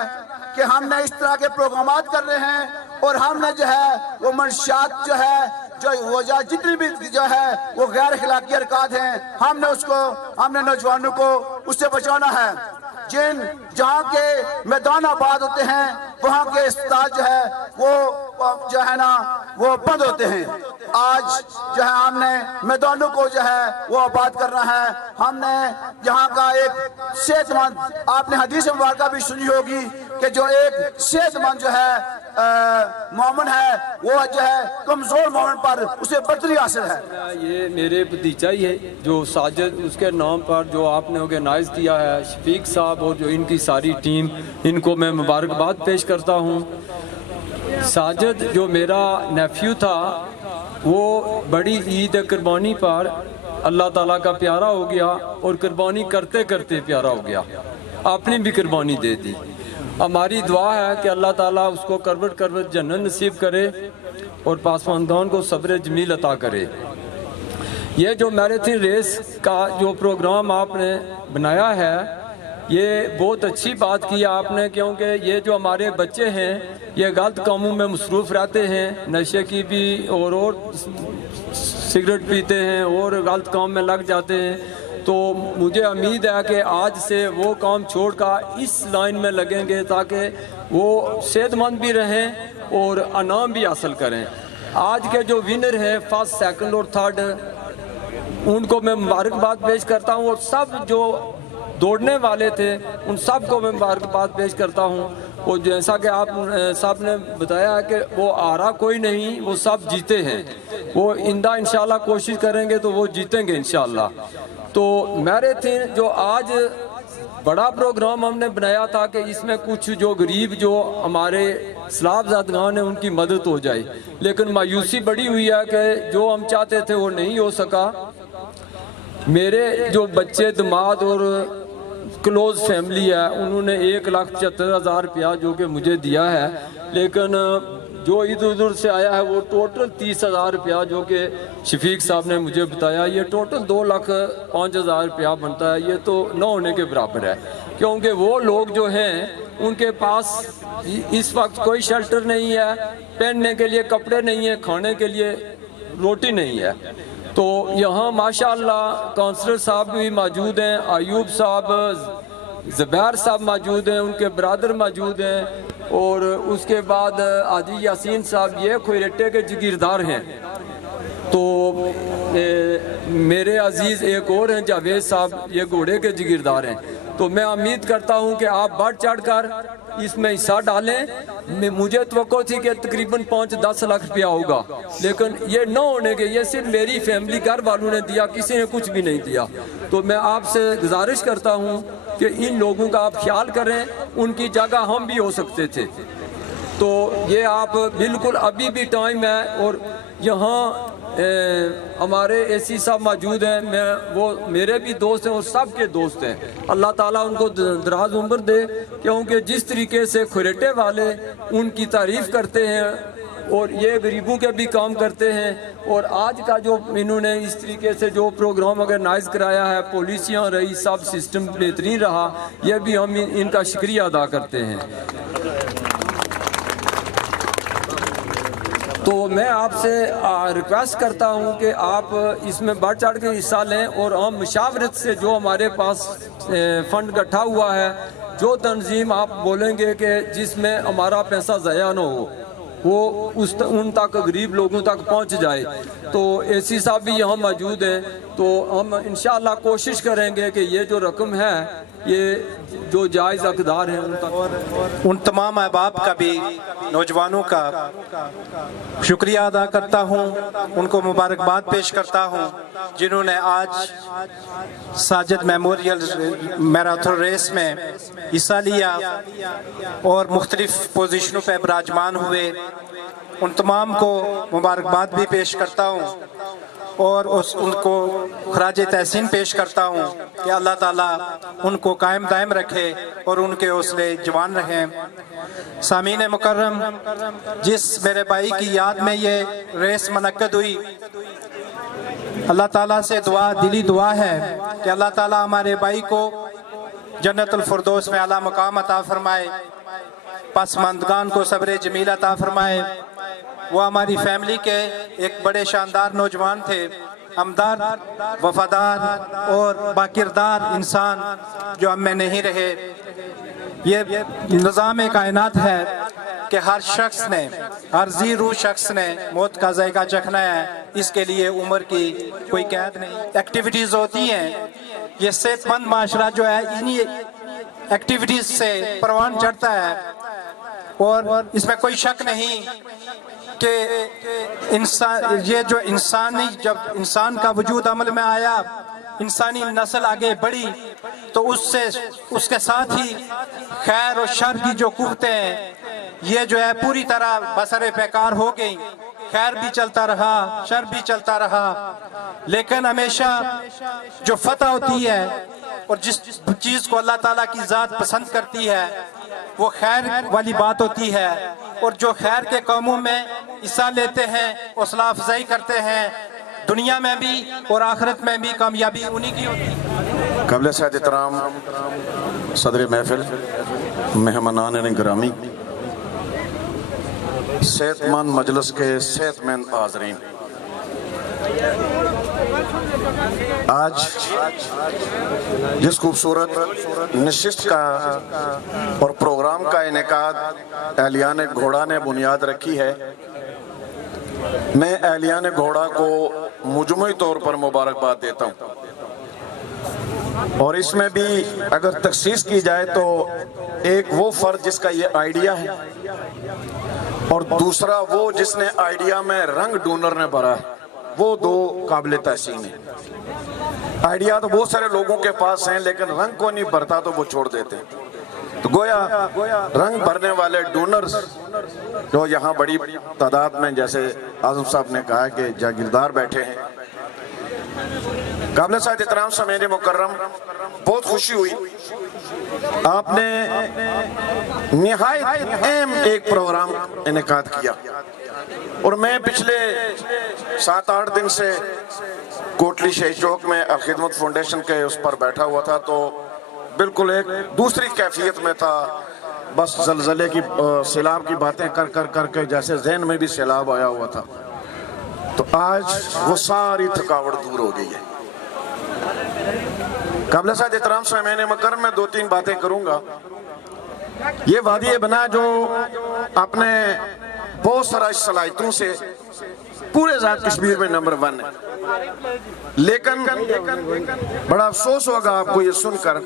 कि हमने इस तरह के प्रोग्रामात कर रहे हैं, और हमने जो है वो मंशात जो है जितनी भी जो है वो गैर अखलाकी हरकत हैं, हमने नौजवानों को उससे बचाना है। जहाँ के मैदान आबाद होते हैं वहाँ के अस्पताल जो है वो जो है ना वो बंद होते हैं। आज जो है हमने मैदानों को जो है वो आबाद करना है। हमने यहाँ का एक सेहतमंद, आपने हदीस मुबारका भी सुनी होगी कि जो एक सेहतमंद जो है मोमिन है वो जो है कमजोर मोमिन पर उसे बर्तरी हासिल है। ये मेरे भतीजा ही है जो साजिद, उसके नाम पर जो आपने ऑर्गेनाइज किया है, शफीक साहब और जो इनकी सारी टीम, इनको मैं मुबारकबाद पेश करता हूँ। साजिद जो मेरा नेफ्यू था वो बड़ी ईद कुर्बानी पर अल्लाह ताला का प्यारा हो गया, और कुर्बानी करते करते प्यारा हो गया, अपनी भी कुर्बानी दे दी। हमारी दुआ है कि अल्लाह ताला उसको करवट करवट जन्नत नसीब करे और पासवानदान को सब्र जमील अता करे। ये जो मैराथन रेस का जो प्रोग्राम आपने बनाया है, ये बहुत अच्छी बात की आपने, क्योंकि ये जो हमारे बच्चे हैं ये गलत कामों में मसरूफ़ रहते हैं, नशे की भी और सिगरेट पीते हैं और गलत काम में लग जाते हैं। तो मुझे उम्मीद है कि आज से वो काम छोड़कर इस लाइन में लगेंगे ताकि वो सेहतमंद भी रहें और इनाम भी हासिल करें। आज के जो विनर हैं फर्स्ट, सेकंड और थर्ड, उनको मैं मुबारकबाद पेश करता हूँ, और सब जो दौड़ने वाले थे उन सब को मैं मुबारकबाद पेश करता हूँ। और जैसा कि आप साहब ने बताया कि वो आरा कोई नहीं, वो सब जीते हैं। वो इंदा इंशाल्लाह कोशिश करेंगे तो वो जीतेंगे इंशाल्लाह। तो मैराथन जो आज बड़ा प्रोग्राम हमने बनाया था कि इसमें कुछ जो गरीब जो हमारे सलाबजादगान हैं उनकी मदद हो जाए, लेकिन मायूसी बड़ी हुई है कि जो हम चाहते थे वो नहीं हो सका। मेरे जो बच्चे दामाद और क्लोज फैमिली है उन्होंने 1,75,000 रुपया जो कि मुझे दिया है, लेकिन जो इधर उधर से आया है वो टोटल 30,000 रुपया जो कि शफीक साहब ने मुझे बताया, ये टोटल 2,05,000 रुपया बनता है। ये तो न होने के बराबर है, क्योंकि वो लोग जो हैं उनके पास इस वक्त कोई शेल्टर नहीं है, पहनने के लिए कपड़े नहीं है, खाने के लिए रोटी नहीं है। तो यहाँ माशाअल्लाह काउंसलर साहब भी मौजूद हैं, आयूब साहब, ज़ुबैर साहब मौजूद हैं, उनके ब्रदर मौजूद हैं, और उसके बाद आजी यासीन साहब ये खोरेटे के जागीरदार हैं। तो मेरे अजीज़ एक और हैं जावेद साहब, ये घोड़े के जागीरदार हैं। तो मैं उम्मीद करता हूं कि आप बढ़ चढ़ कर इसमें हिस्सा डालें। मुझे तवक्को थी कि तकरीबन 5-10 लाख रुपया होगा, लेकिन ये न होने के, ये सिर्फ मेरी फैमिली घर वालों ने दिया, किसी ने कुछ भी नहीं दिया। तो मैं आपसे गुजारिश करता हूं कि इन लोगों का आप ख्याल करें, उनकी जगह हम भी हो सकते थे। तो ये आप बिल्कुल अभी भी टाइम है। और यहाँ हमारे एसी साहब मौजूद हैं, वो मेरे भी दोस्त हैं और सब के दोस्त हैं। अल्लाह ताला उनको दराज उम्र दे, क्योंकि जिस तरीके से खुरेटे वाले उनकी तारीफ़ करते हैं और ये गरीबों के भी काम करते हैं। और आज का जो इन्होंने इस तरीके से जो प्रोग्राम ऑर्गेनाइज कराया है, पॉलिसियाँ रही, सब सिस्टम बेहतरीन रहा, यह भी हम इनका शुक्रिया अदा करते हैं। तो मैं आपसे रिक्वेस्ट करता हूं कि आप इसमें बढ़ चढ़ के हिस्सा लें और हम मशावरत से जो हमारे पास फंड इकट्ठा हुआ है, जो तंजीम आप बोलेंगे कि जिसमें हमारा पैसा ज़ाया न हो, वो उन तक गरीब लोगों तक पहुंच जाए। तो एसी साहब भी यहाँ मौजूद हैं, तो हम इंशाअल्लाह कोशिश करेंगे कि ये जो रकम है, ये जो जायज़ हकदार हैं उन तक। उन तमाम अहबाब का भी, नौजवानों का शुक्रिया अदा करता हूँ, उनको मुबारकबाद पेश करता हूँ जिन्होंने आज साजिद मेमोरियल मैराथन रेस में हिस्सा लिया और मुख्तलिफ पोजीशनों पर विराजमान हुए। उन तमाम को मुबारकबाद भी पेश करता हूँ और उनको खराज तहसीन पेश करता हूँ कि अल्लाह ताला उनको कायम दायम रखे और उनके हौसले जवान रहें। सामीन मुकर्रम, जिस मेरे भाई की याद में ये रेस मुनक्कद हुई, अल्लाह ताला से दिली दुआ है कि अल्लाह ताला हमारे भाई को जन्नतुल फिरदौस में आला मकाम अता फरमाए, पसमानदगान को सब्र जमील अता फरमाए। वो हमारी फैमिली के एक बड़े शानदार नौजवान थे, अमदार, वफादार और बाकिरदार इंसान जो हम में नहीं रहे। ये निज़ाम कायनात है कि हर शख्स ने, हर जी रूह शख्स ने मौत का जायका चखना है, इसके लिए उम्र की कोई कैद नहीं। एक्टिविटीज़ होती हैं, ये सेहतमंद माशरा जो है इन्हीं एक्टिविटीज़ से परवान चढ़ता है। और इसमें कोई शक नहीं कि इंसान, ये जो इंसानी, जब इंसान का वजूद अमल में आया, इंसानी नस्ल आगे बढ़ी, तो उससे उसके साथ ही खैर और शर की जो कुव्वतें हैं, ये जो है पूरी तरह बसरे बेकार हो गई। खैर भी चलता रहा, शर भी चलता रहा, लेकिन हमेशा जो फतह होती है और जिस चीज़ को अल्लाह ताला की ज़ात पसंद करती है, वो खैर वाली बात होती है। और जो खैर के कामों में हिस्सा लेते हैं, हौसला अफजाई करते हैं, दुनिया में भी और आखिरत में भी कामयाबी उन्हीं की होती है। काबिल साद एहतराम सदर महफिल, मेहमानान गिरामी, सेहतमंद मजलिस के सेहतमंद हाज़रीन, आज जिस खूबसूरत नशिस्त का और प्रोग्राम का इनेकाद एहलियान घोड़ा ने बुनियाद रखी है, मैं एहलियान घोड़ा को मुजमई तौर पर मुबारकबाद देता हूँ। और इसमें भी अगर तखसीस की जाए तो एक वो फर्द जिसका ये आइडिया है और दूसरा वो जिसने आइडिया में रंग डूनर ने भरा है, वो दो काबिल तहसीन है। आइडिया तो बहुत सारे लोगों के पास हैं, लेकिन रंग को नहीं भरता तो वो छोड़ देते हैं। तो गोया रंग भरने वाले डोनर्स जो यहाँ बड़ी तादाद में, जैसे आजम साहब ने कहा कि जागीरदार बैठे हैं, काबिल साद एहतराम सामीन मुकर्रम, बहुत खुशी हुई। आपने निहायत अहम एक प्रोग्राम इनेकाद किया और मैं पिछले 7-8 दिन से कोटली शहीद चौक में अल-खिदमत फाउंडेशन के उस पर बैठा हुआ था, तो बिल्कुल एक दूसरी कैफियत में था। बस जलजले की सैलाब की बातें कर कर करके जैसे जहन में भी सैलाब आया हुआ था। तो आज वो सारी थकावट दूर हो गई है। काबिल साद एहतराम सामीन मुकर्रम, मैं 2-3 बातें करूंगा। ये वादी बना जो अपने बहुत सारा सलाहियतों से पूरे आज़ाद कश्मीर में नंबर 1 है। लेकिन बड़ा अफसोस होगा आपको ये सुनकर,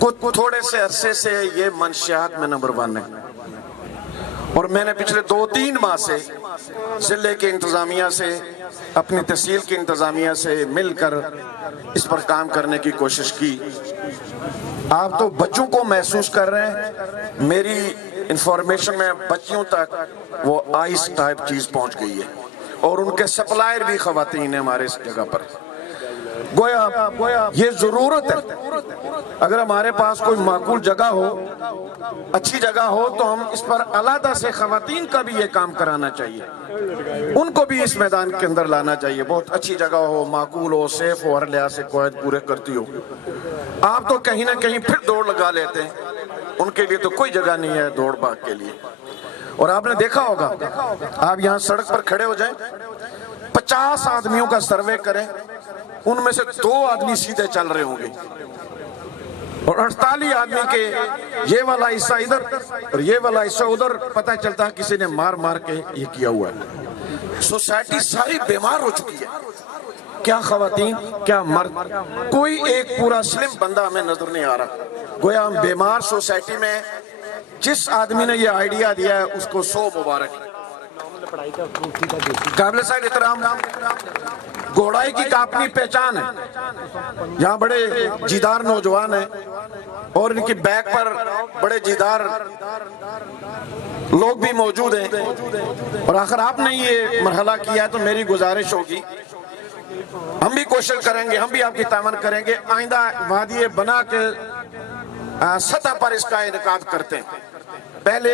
कुछ थोड़े से अरसे से ये मंशियात में नंबर 1 है। और मैंने पिछले 2-3 माह से जिले के इंतजामिया से, अपनी तहसील की इंतजामिया से मिलकर इस पर काम करने की कोशिश की। आप तो बच्चों को महसूस कर रहे हैं, मेरी इंफॉर्मेशन में बच्चियों तक वो आइस टाइप चीज पहुंच गई है, और उनके सप्लायर भी खवातीन है हमारे इस जगह पर। गोया ये जरूरत है, अगर हमारे पास कोई माकूल जगह हो, अच्छी जगह हो, तो हम इस पर अलहदा से खवातीन का भी ये काम कराना चाहिए, उनको भी इस मैदान के अंदर लाना चाहिए। बहुत अच्छी जगह हो, माकूल हो, सेफ हो, हर लिहाज से कवायद पूरे करती हो। आप तो कहीं ना कहीं फिर दौड़ लगा लेते हैं, उनके लिए तो कोई जगह नहीं है दौड़ भाग के लिए। और आपने देखा होगा, आप यहाँ सड़क पर खड़े हो जाएं, 50 आदमियों का सर्वे करें, उनमें से 2 आदमी सीधे चल रहे होंगे, और 48 आदमी के ये वाला हिस्सा इधर और ये वाला हिस्सा उधर, पता चलता है किसी ने मार मार के ये किया हुआ है। सोसाइटी सारी बीमार हो चुकी है, क्या खवातीन क्या मर्द, कोई एक पूरा स्लिम बंदा हमें नजर नहीं आ रहा। गोया हम बीमार सोसाइटी में, जिस आदमी ने ये आइडिया दिया है उसको 100 मुबारक। काबिल साहब इतराम, घोड़ाई की अपनी पहचान है। यहाँ बड़े जीदार नौजवान हैं और इनकी बैक पर बड़े जीदार लोग भी मौजूद हैं, और आखिर आपने ये मरहला किया है तो मेरी गुजारिश होगी, हम भी कोशिश करेंगे, हम भी आपकी तामन करेंगे, आइंदा वादी बना के सतह पर इसका इनेकाद करते हैं। पहले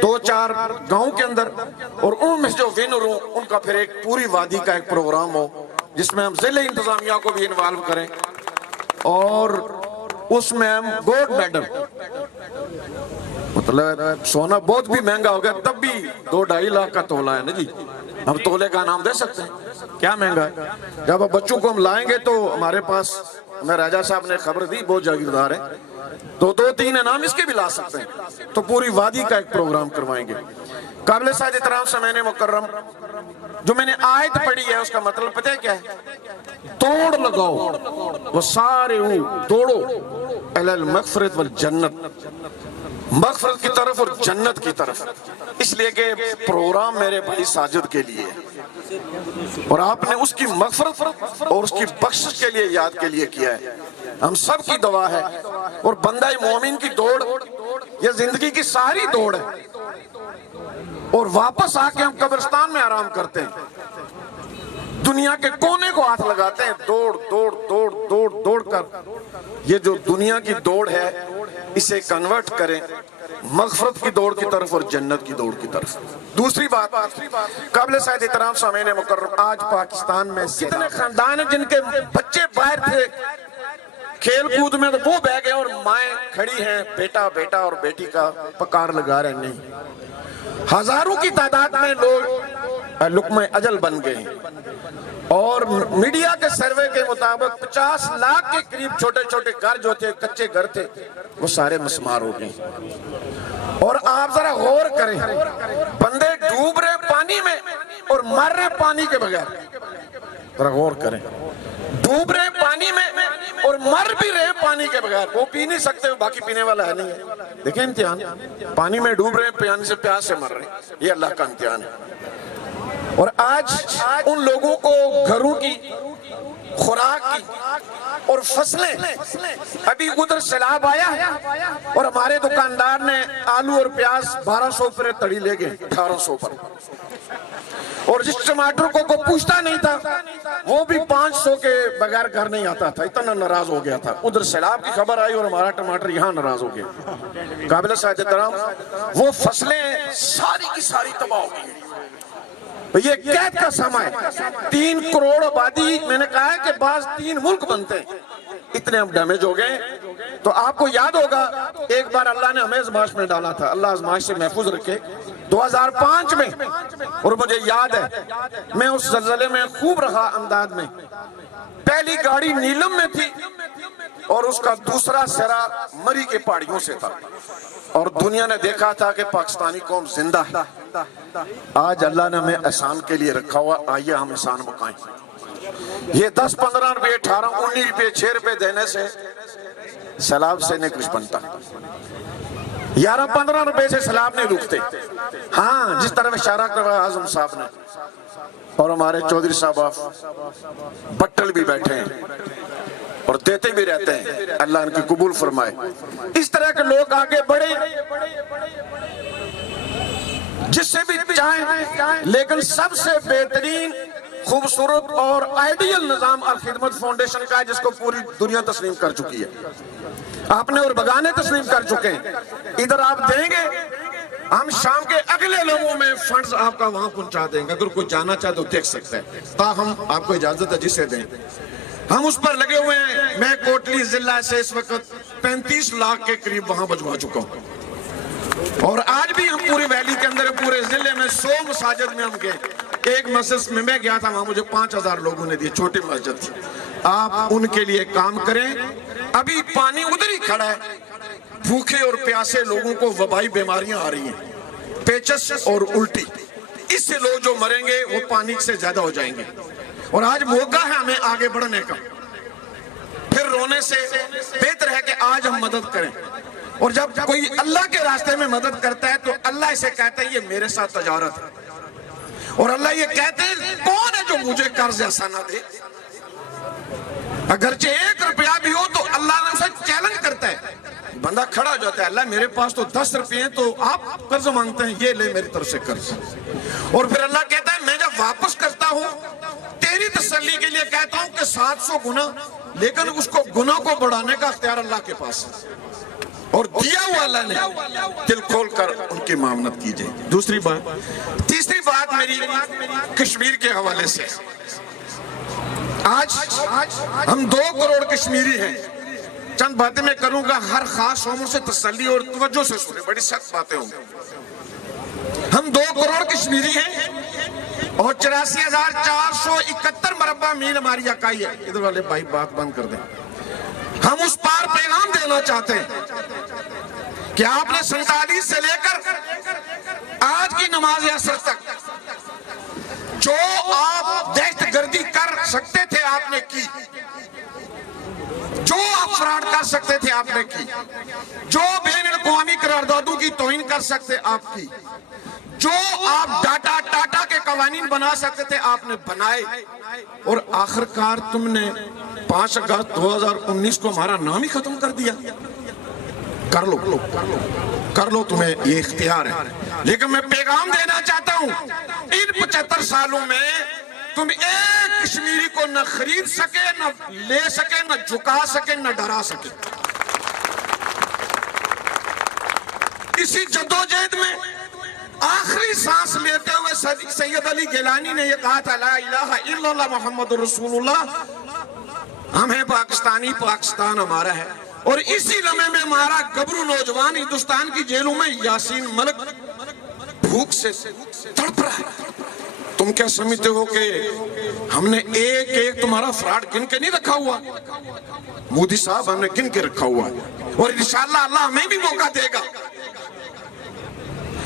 2-4 गांव के अंदर, और उनमें जो विनर हो उनका फिर एक पूरी वादी का एक प्रोग्राम हो, जिसमें हम जिले इंतजामिया को भी इन्वॉल्व करें, और उसमें हम गोल्ड मेडल, मतलब सोना बहुत भी महंगा हो गया, तब भी 2-2.5 लाख का तोला है ना जी, हम तोले का नाम दे सकते हैं, क्या महंगा है। जब बच्चों को हम लाएंगे तो हमारे पास, हमें राजा साहब ने खबर दी, बहुत जागीरदार है, तो 2-3 इनाम इसके भी ला सकते हैं, तो पूरी वादी का एक प्रोग्राम करवाएंगे। काबिल साहिब इतराम समेने मुकर्रम, जो मैंने आयत पढ़ी है उसका मतलब पता है क्या है? तोड़ लगाओ वो सारे दौड़ो अलल मगफरत वल जन्नत, मगफरत की तरफ और जन्नत की तरफ। इसलिए कि प्रोग्राम मेरे भाई साजिद के लिए है, और आपने उसकी मगफरत और उसकी बख्शिश के लिए, याद के लिए किया है। हम सब की दुआ है, और बंदा मोमिन की दौड़ ये जिंदगी की सारी दौड़ है, और वापस आके हम कब्रिस्तान में आराम करते हैं, दुनिया के कोने को हाथ लगाते हैं, दौड़ दौड़ दौड़ दौड़ दौड़ कर। ये जो दुनिया की दौड़ है इसे कन्वर्ट करें मगफरत की दौड़ की तरफ और जन्नत की दौड़ की तरफ। दूसरी बात, काबिल साहिब इतराम सामने मुकर्रम, आज पाकिस्तान में कितने खानदान हैं जिनके बच्चे बाहर थे खेल कूद में, तो वो बह गए और माएँ खड़ी हैं, बेटा बेटा और बेटी का पकार लगा रहे। नहीं, हजारों की तादाद में लोग लुक्मे अजल बन गए हैं, और मीडिया के सर्वे के मुताबिक 50 लाख के करीब छोटे छोटे घर जो थे, कच्चे घर थे, वो सारे मस्मार हो गए। और आप जरा गौर करें, बंदे डूब रहे पानी में और मर रहे पानी के बगैर, जरा गौर करें, डूब रहे पानी में और मर भी रहे पानी के बगैर। वो पी नहीं सकते, बाकी पीने वाला है नहीं। देखिए इम्तिहान, पानी में डूब रहे, पानी से प्यास से मर रहे, ये अल्लाह का इम्तिहान है। और आज उन लोगों को घरों की, खुराक की और फसलें, अभी उधर सैलाब आया और हमारे दुकानदार ने आलू और प्याज 1200 पर तड़ी ले गए, 1800 पर, और जिस टमाटर को पूछता नहीं था वो भी 500 के बगैर घर नहीं आता था, इतना नाराज हो गया था। उधर सैलाब की खबर आई और हमारा टमाटर यहाँ नाराज हो गया। काबिल साहिब इतराम, वो फसलें सारी की सारी तबाह हो गई। ये कैद का समय, 3 करोड़ आबादी, मैंने कहा है कि बाज 3 मुल्क बनते हैं, इतने हम डैमेज हो गए। तो आपको याद होगा एक बार अल्लाह ने हमें आज़माइश में डाला था, अल्लाह आज़माइश से महफूज रखे, 2005 में। और मुझे याद है मैं उस ज़लज़ले में खूब रहा अमदाद में, पहली गाड़ी नीलम में थी, اور اس کا دوسرا سرا مری کے پہاڑیوں سے تھا، اور دنیا نے دیکھا تھا کہ پاکستانی قوم زندہ ہے۔ آج اللہ نے ہمیں احسان کے لیے رکھا ہوا، آئیے ہم احسان مکائیں۔ یہ 10 15 روپے 18 19 روپے 6 روپے دینے سے سیلاب سے نہیں کچھ بنتا، 11 15 روپے سے سیلاب نہیں رکتے۔ ہاں جس طرح اشارہ کروا اعظم صاحب نے، اور ہمارے چودھری صاحب بٹل بھی بیٹھے ہیں اور دیتے بھی رہتے ہیں، اللہ ان کی قبول فرمائے۔ اس طرح کے لوگ آگے بڑھے جس سے بھی چاہیں، لیکن سب سے بہترین خوبصورت اور آئیڈیل نظام الخدمت فاؤنڈیشن کا ہے، جس کو پوری دنیا تسلیم کر چکی ہے، آپ نے اور بگانے تسلیم کر چکے ہیں۔ ادھر آپ دیں گے، ہم شام کے اگلے لمحوں میں فنڈز آپ کا وہاں پہنچا دیں گے، اگر کوئی جانا چاہے تو دیکھ سکتے ہیں، تاہم آپ کو اجازت ہے جسے دیں، ہم اس پر لگے ہوئے ہیں۔ میں کوٹلی ضلع سے اس وقت 35 لاکھ کے قریب وہاں بھجوا چکا ہوں، اور آج بھی ہم پوری ویلی کے اندر پورے ضلع میں 100 مساجد میں ہم گئے۔ ایک مسجد میں میں گیا تھا، وہاں مجھے 5000 لوگوں نے دیے، چھوٹی مسجد تھی۔ آپ ان کے لیے کام کریں، ابھی پانی ادھر ہی کھڑا ہے، بھوکے اور پیاسے لوگوں کو وبائی بیماریاں آ رہی ہیں، پیچس اور الٹی، اس سے لوگ جو مریں گے وہ پانی سے زیادہ ہو جائیں گے، اور آج موقع ہے ہمیں آگے بڑھنے کا۔ پھر رونے سے بہتر ہے کہ آج ہم مدد کریں، اور جب کوئی اللہ کے راستے میں مدد کرتا ہے تو اللہ اسے کہتا ہے یہ میرے ساتھ تجارت ہے، اور اللہ یہ کہتے ہیں کون ہے جو مجھے قرض ایسا نہ دے، اگرچہ 1 روپیہ بھی ہو تو اللہ نے اسے چیلنج کرتا ہے۔ بندہ کھڑا ہو جاتا ہے، اللہ میرے پاس تو 10 روپے ہیں تو آپ قرض مانگتے ہیں، یہ لے میری طرف سے قرض، اور پھر اللہ کہتا ہے میں جب واپس کرتا ہوں تیری تسلی کے لیے کہتا ہوں کہ 700 گنا، لیکن اس کو گناہ کو بڑھانے کا اختیار اللہ کے پاس ہے، اور دیا ہوا اللہ نے، دل کھول کر ان کی معاونت کیجئے۔ دوسری بات، تیسری بات میری کشمیر کے حوالے سے، آج ہم 2 کروڑ کشمیری ہیں، چند باتیں میں کروں گا، ہر خاص عمر سے تسلی اور توجہ سے سنیں، بڑی سخت باتیں ہوں گی۔ ہم 2 کروڑ کشمیری ہیں اور 84,471 مربع میل ہماری اکائی ہے۔ ادھر والے بھائی بات بند کر دیں۔ ہم اس پار پیغام دینا چاہتے ہیں کہ آپ نے 47 سے لے کر آج کی نماز عصر تک جو آپ دہشت گردی کر سکتے تھے آپ نے کی، جو آپ فراڈ کر سکتے تھے آپ نے کی، جو بین الاقوامی قراردادوں کی توہین کر سکتے آپ کی، جو آپ ٹاٹا کے قوانین بنا سکتے تھے آپ نے بنائے، اور آخر کار تم نے 5 اگست 2019 کو ہمارا نام ہی ختم کر دیا۔ کر لو، تمہیں یہ اختیار ہے، لیکن میں پیغام دینا چاہتا ہوں ان 75 سالوں میں تم ایک کشمیری کو نہ خرید سکے، نہ لے سکے، نہ جھکا سکے، نہ ڈرا سکے۔ اسی جدوجہد میں آخری سانس لیتے ہوئے سید علی گیلانی نے یہ کہا تھا، لا الہ الا اللہ محمد رسول اللہ، ہم ہیں پاکستانی، پاکستان ہمارا ہے، اور اسی لمحے میں ہمارا گبرو نوجوان ہندوستان کی جیلوں میں یاسین ملک بھوک سے تڑپ رہا ہے۔ تم کیا سمجھتے ہو کہ ہم نے ایک ایک تمہارا فراڈ گن کے نہیں رکھا ہوا؟ مودی صاحب ہم نے گن کے رکھا ہوا ہے، اور انشاءاللہ اللہ ہمیں بھی موقع دے گا۔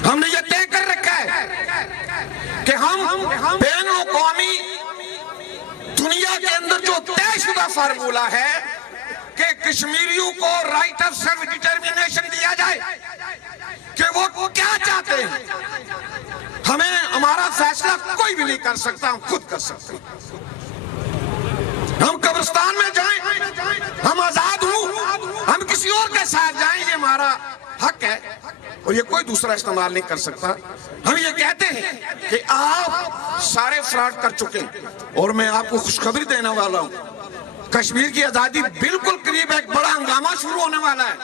ہم نے یہ طے کر رکھا ہے کہ ہم بین الاقوامی دنیا کے اندر جو طے شدہ فارمولہ ہے کہ کشمیریوں کو رائٹ آف سیلف ڈٹرمنیشن دیا جائے کہ وہ کیا چاہتے ہیں، ہمیں ہمارا فیصلہ کوئی بھی نہیں کر سکتا، ہم خود کر سکتے ہیں۔ ہم قبرستان میں جائیں، ہم آزاد ہوں، ہم کسی اور کے ساتھ جائیں، یہ ہمارا حق ہے، اور یہ کوئی دوسرا استعمال نہیں کر سکتا۔ ہم یہ کہتے ہیں کہ آپ سارے فراڈ کر چکے ہیں، اور میں آپ کو خوشخبری دینے والا ہوں، کشمیر کی آزادی بالکل قریب ہے، ایک بڑا ہنگامہ شروع ہونے والا ہے،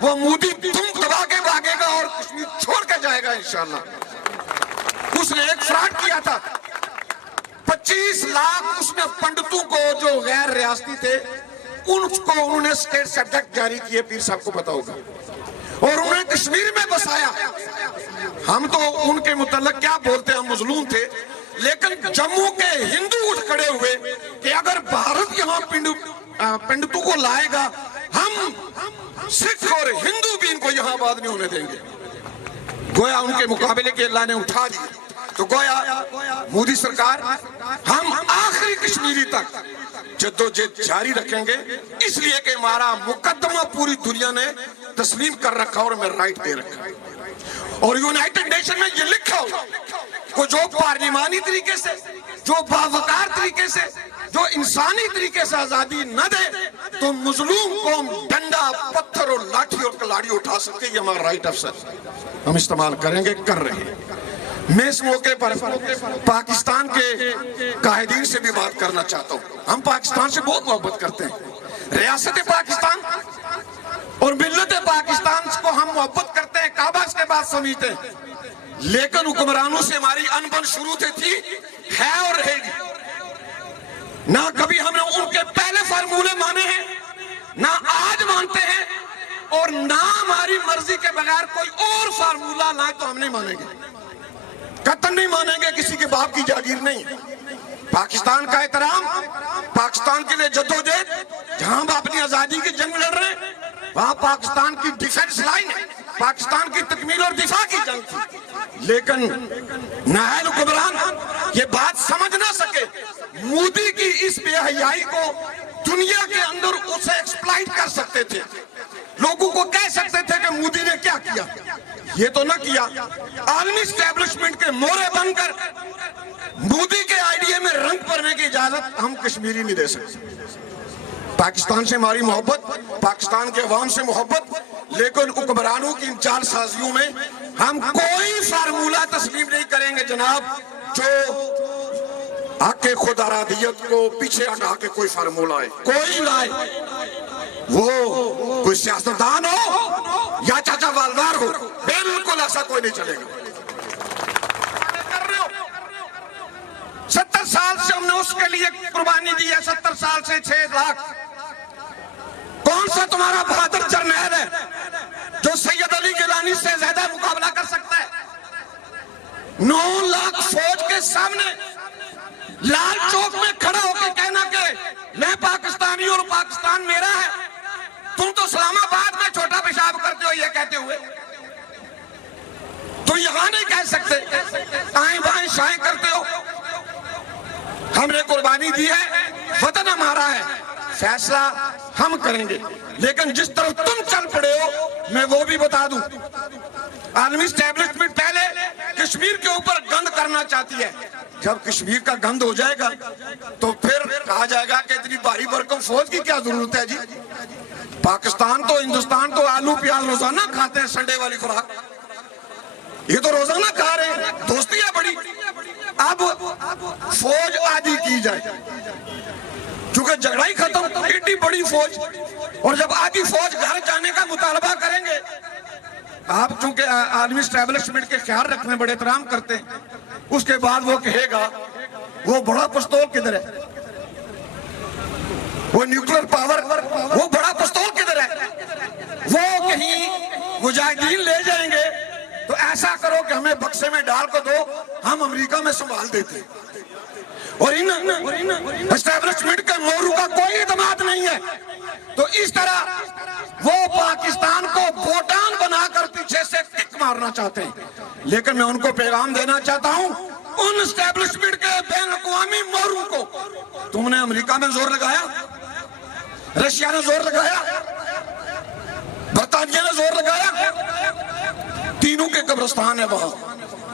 وہ مودی تم دبا کے بھاگے گا اور کشمیر چھوڑ کے جائے گا انشاءاللہ۔ اس نے ایک فراڈ کیا تھا، 25 لاکھ اس نے پنڈتوں کو جو غیر ریاستی تھے ان کو انہوں نے اسٹیٹ سبجیکٹ جاری کیے، پیر صاحب کو پتا ہوگا، اور انہیں کشمیر میں بسایا۔ ہم تو ان کے متعلق کیا بولتے ہیں، ہم مظلوم تھے، लेकिन जम्मू के हिंदू उठ खड़े हुए कि अगर भारत यहाँ पंडितों को लाएगा, हम सिख और हिंदू भी इनको यहाँ आबाद नहीं होने देंगे। गोया उनके मुकाबले के अल्लाह ने उठा दिया। तो गोया मोदी सरकार, हम आखिरी कश्मीरी तक जद्दोजहद जारी रखेंगे, इसलिए कि हमारा मुकदमा पूरी दुनिया ने तस्लीम कर रखा और हमें राइट दे रखा। और यूनाइटेड नेशन में ये लिखा हो को जो पार्लिमानी तरीके से, जो बावकार तरीके से, जो इंसानी तरीके से आजादी न दे, तो मजलूम कौम डंडा, पत्थर और लाठी और कलाड़ी उठा सकते। ये हमारा राइट अफसर हम इस्तेमाल करेंगे, कर रहे हैं। मैं इस मौके पर पाकिस्तान के कायदीन से भी बात करना चाहता हूँ। हम पाकिस्तान से बहुत मोहब्बत करते हैं। रियासत पाकिस्तान और मिल्लत पाकिस्तान को हम मोहब्बत करते हैं, काबा के बाद समझते हैं। लेकिन हुक्मरानों से हमारी अनबन शुरू से थी, है और रहेगी। ना कभी हमने उनके पहले फार्मूले माने हैं, ना आज मानते हैं, और ना हमारी मर्जी के बगैर कोई और फार्मूला लाए तो हम नहीं मानेंगे, कतई नहीं मानेंगे। किसी के बाप की जागीर नहीं। पाकिस्तान का एहतराम, पाकिस्तान के लिए जद्दोजहद, जहां हम अपनी आजादी की जंग लड़ रहे हैं, वहां पाकिस्तान की डिफेंस लाइन है, पाकिस्तान की तकमील और दिफा की जंग थी। लेकिन नाहल हुक्मरान ये बात समझ ना सके, मोदी की इस बेहयाई को दुनिया के अंदर उसे एक्सप्लॉइट कर सकते थे। लोगों को कह सकते थे कि मोदी ने क्या किया, ये तो ना किया। आलमी स्टैब्लिशमेंट के मोहरे बनकर मोदी के आइडिया में रंग भरने की इजाजत हम कश्मीरी नहीं दे सकते। पाकिस्तान से हमारी मोहब्बत, पाकिस्तान के अवाम से मोहब्बत, लेकिन हुक्मरानों की इन चालसाजियों में हम कोई फार्मूला तस्लीम नहीं करेंगे जनाब, जो आके खुदारादियत को पीछे हटा के कोई फार्मूला है, कोई लाए, वो कोई सियासतदान हो या चाचा वालदार हो, बिल्कुल ऐसा कोई नहीं चलेगा। 70 साल से हमने उसके लिए कुर्बानी दी है, 70 साल से 6 लाख। कौन सा तुम्हारा बहादुर जर्नैल है जो सैयद अली गिलानी से ज्यादा मुकाबला कर सकता है? 9 लाख फौज के सामने लाल चौक में खड़ा होकर कहना कि मैं पाकिस्तानी और पाकिस्तान मेरा है। तुम तो इस्लामाबाद में छोटा पेशाब करते हो ये कहते हुए, तो यहां नहीं कह सकते, आएं बाएं शाएं करते हो। हमने कुर्बानी दी है, वतन हमारा है, फैसला हम करेंगे। लेकिन जिस तरफ तुम चल पड़े हो, मैं वो भी बता दूं, आलमी स्टैब्लिशमेंट पहले कश्मीर के ऊपर गंद करना चाहती है। जब कश्मीर का गंद हो जाएगा तो फिर कहा जाएगा कि इतनी भारी भरकम फौज की क्या जरूरत है जी। पाकिस्तान तो, हिंदुस्तान तो आलू प्याज रोजाना खाते हैं, संडे वाली खुराक, ये तो रोजाना खा रहे हैं, दोस्ती है बड़ी। अब फौज आदि की जाए, चूंकि झगड़ा ही खत्म, इतनी बड़ी फौज, और जब आधी फौज घर जाने का मुतालबा करेंगे, आप चूंकि आलमी स्टैब्लिशमेंट के ख्याल रखने बड़े एहतराम करते हैं, उसके बाद वो कहेगा वो बड़ा पिस्तौल किधर है, वो न्यूक्लियर पावर, वो बड़ा पिस्तौल किधर है, वो कहीं मुजाहिदीन ले जाएंगे तो ऐसा करो कि हमें बक्से में डाल को दो, हम अमेरिका में संभाल देते। और इन एस्टैब्लिशमेंट के मोरू का कोई इत्मीनान नहीं है। तो इस तरह वो पाकिस्तान को भूटान बनाकर पीछे से किक मारना चाहते हैं। लेकिन मैं उनको पैगाम देना चाहता हूं, उन एस्टैब्लिशमेंट के बैन-अक़वामी मोरू को तुमने अमेरिका में जोर लगाया, रशिया ने जोर लगाया, बरतानिया ने जोर लगाया, तीनों के कब्रिस्तान है वहां।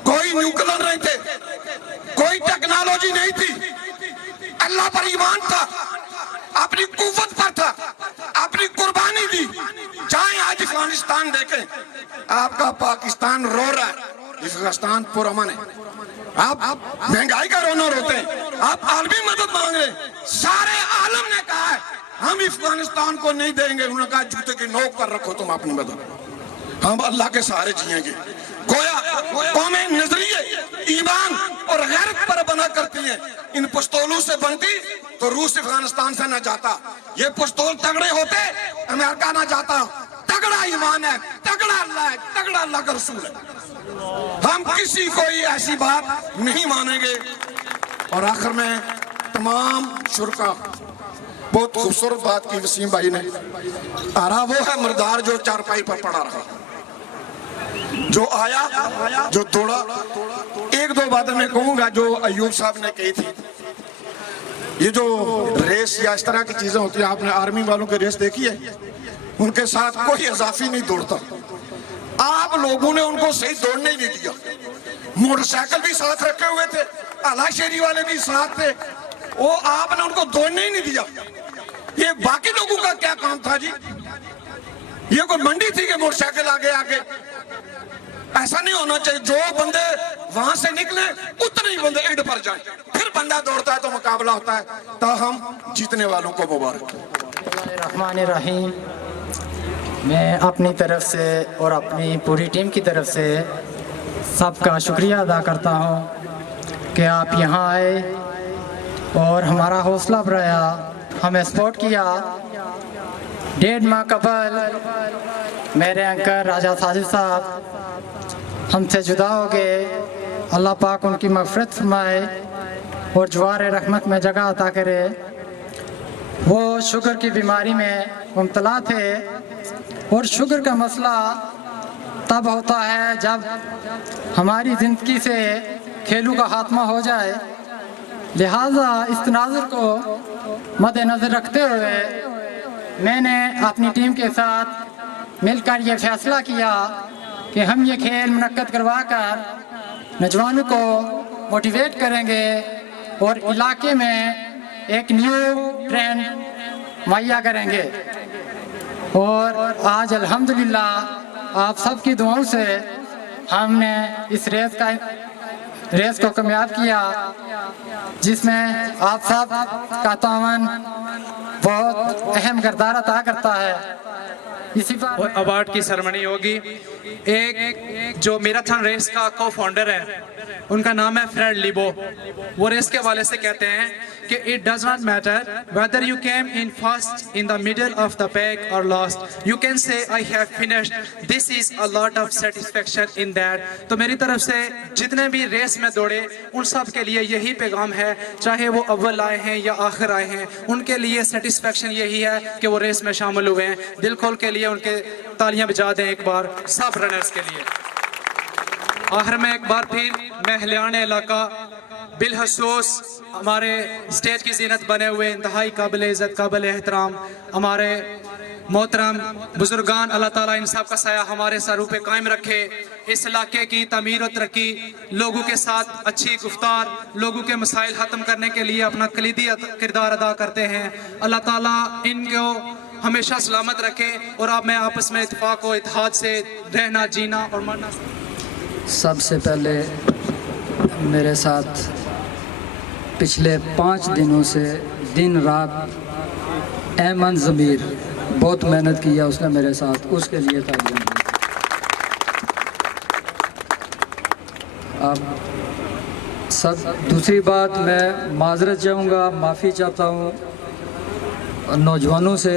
कोई न्यूक्लियर नहीं थे, कोई टेक्नोलॉजी नहीं थी, अल्लाह पर ईमान था, अपनी कुव्वत पर था, अपनी कुर्बानी दी। चाहे आज अफगानिस्तान देखें, आपका पाकिस्तान रो रहा है, अफगानिस्तान पुरअमन है, आप महंगाई का रोना रोते हैं, आप आलमी मदद मांग रहे हैं। सारे आलम ने कहा है हम अफगानिस्तान को नहीं देंगे, उन्होंने कहा जूते की नोक पर रखो तुम अपनी मदद, हम अल्लाह के सहारे जिएंगे। गोया कौमें नजरिए, ईमान और गैरत पर बना करती हैं। इन पिस्तौलों से बनती तो रूस अफगानिस्तान से न जाता, ये पिस्तौल तगड़े होते अमेरिका न जाता। तगड़ा ईमान है, तगड़ा अल्लाह है, तगड़ा अल्लाह का रसूल है। हम किसी को ऐसी बात नहीं मानेंगे और आखिर में तमाम शुरका, बहुत खूबसूरत बात की वसीम भाई ने। आ रहा वो है मर्दार जो चारपाई पर पड़ा रहा, जो आया, जो दौड़ा। एक दो बातें मैं कहूँगा जो अयूब साहब ने कही थी। ये जो रेस या इस तरह की चीज़ें होती हैं, आपने आर्मी वालों की रेस देखी है, उनके साथ कोई इजाफी नहीं दौड़ता। आप लोगों ने उनको सही दौड़ने ही नहीं दिया। मोटरसाइकिल भी साथ रखे हुए थे, आलाशेरी वाले भी साथ थे, वो आपने उनको दौड़ने ही नहीं दिया। ये बाकी लोगों का क्या काम था जी? ये कोई मंडी थी कि मोटरसाइकिल आगे आगे? ऐसा नहीं होना चाहिए। जो बंदे वहां से निकले उतने ही बंदे एंड पर जाएं, फिर बंदा दौड़ता है तो मुकाबला होता है। ताहम जीतने वालों को मुबारक। रहमानिर्रहीम। मैं अपनी तरफ से और अपनी पूरी टीम की तरफ से सबका शुक्रिया अदा करता हूँ कि आप यहाँ आए और हमारा हौसला बढ़ाया, हमें सपोर्ट किया। 1.5 माह कबल मेरे अंकल राजा साजिद साहब हमसे जुदा हो गए। अल्लाह पाक उनकी मग़फ़िरत फरमाए और जवार रहमत में जगह अता करे। वो शुगर की बीमारी में मुब्तला थे और शुगर का मसला तब होता है जब हमारी ज़िंदगी से खेलों का खात्मा हो जाए। लिहाजा इस तनाज़ुर को मद्देनज़र रखते हुए मैंने अपनी टीम के साथ मिलकर ये फ़ैसला किया कि हम ये खेल मुनक्कद करवा कर नौजवानों को मोटिवेट करेंगे और इलाके में एक न्यू ट्रेंड मुहैया करेंगे। और आज अल्हम्दुलिल्लाह आप सबकी दुआओं से हमने इस रेस को कामयाब किया, जिसमें आप सब का तावन बहुत अहम किरदार अदा करता है। इसी पर अवार्ड की सेरेमनी होगी। एक जो मैराथन रेस का को फाउंडर है, उनका नाम है फ्रेड लिबो। वो रेस के हवाले से कहते हैं कि it does not matter whether you came in first, in the middle of the pack और last, you can say I have finished, this is a lot of satisfaction in that. तो मेरी तरफ से जितने भी रेस में दौड़े उन सब के लिए यही पैगाम है, चाहे वो अव्वल आए हैं या आखिर आए हैं, उनके लिए सेटिस्फेक्शन यही है कि वो रेस में शामिल हुए हैं। दिल खोल के लिए उनके तालियां बजा दें एक बार सब रनर्स के लिए। आखिर में एक बार फिर मैं हलियान इलाका बिलखसूस हमारे स्टेज की जीनत बने हुए इंतहाई काबिल इज़्ज़त काबिल एहतराम हमारे मोहतरम बुजुर्गान, अल्लाह ताला इन सब का साया हमारे सरों पे कायम रखे। इस इलाके की तमीर और तरक्की, लोगों के साथ अच्छी गुफ्तार, लोगों के मसाइल ख़त्म करने के लिए अपना कलीदी किरदार अदा करते हैं। अल्लाह ताला इनको हमेशा सलामत रखे और आप में आपस में इत्तेफाक व इत्तेहाद से रहना, जीना और मरना। सबसे पहले मेरे साथ पिछले 5 दिनों से दिन रात ऐमन ज़मीर बहुत मेहनत किया उसने मेरे साथ, उसके लिए तालियां। अब सब दूसरी बात, मैं माजरत चाहूँगा, माफ़ी चाहता हूँ नौजवानों से